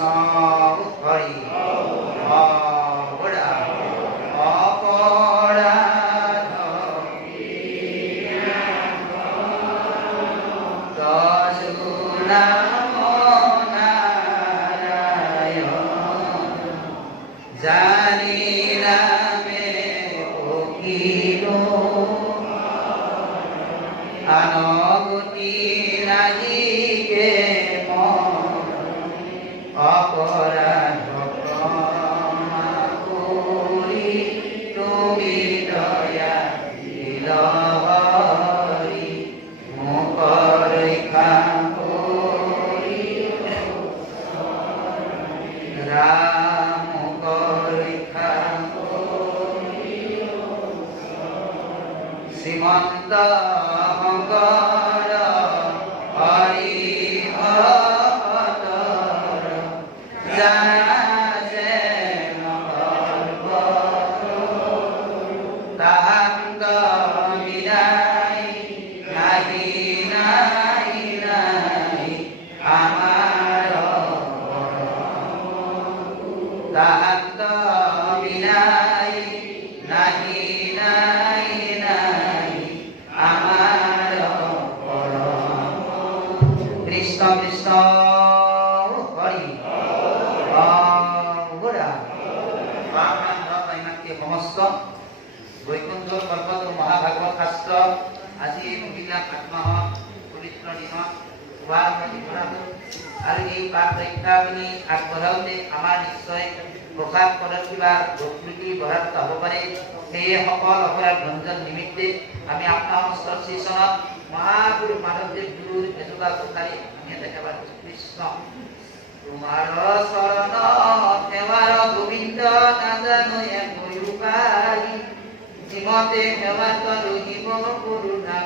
কৃষ্ণ হৰি অবৰা অপৰাধ নাম নাৰায়ণ জানি নামে পকিলো আনগতি নাহিকে অপৰাধ ক্ষমা কৰি তুমি দয়া দিল হৰি মোক ৰক্ষা কৰি ৰাম মোক ৰক্ষা শ্ৰীমন্ত শংকৰ হৰি ভকতৰ যাজে নগৰ্ভ তাহান্ত বিনাই নাহি নাই নাই আমাৰ তাহান্ত বিনাই নাহি নাই নাই আমাৰ কৃষ্ণ কৃষ্ণ হৰি অবৰা সমস্ত বৈকুণ্ঠৰ কল্পত মহাভাগৱত শাস্ত্ৰ আজি মহিলা আত্মাহত পবিত্ৰ দিনত আৰু এই পাঠ ৰক্ষাখিনি আগবঢ়াওঁতে আমাৰ নিশ্চয় প্ৰসাদ পদত কিবা ভক্তি বৰাদ্দ হ'ব পাৰে সেয়ে সকল অপৰাধ ভঞ্জন নিমিত্তে আমি আপোনাৰ সমস্ত শ্ৰীচনত মহাপুৰুষ মাধৱদেৱ গুৰুৰ এজোপা কটাৰী আমি দেখাবা কৃষ্ণ তোমাৰ চৰণ সেৱাৰ গোবিন্দ নাজানো এক উপায় যিমতে সেৱাত ৰহিব কৰোণা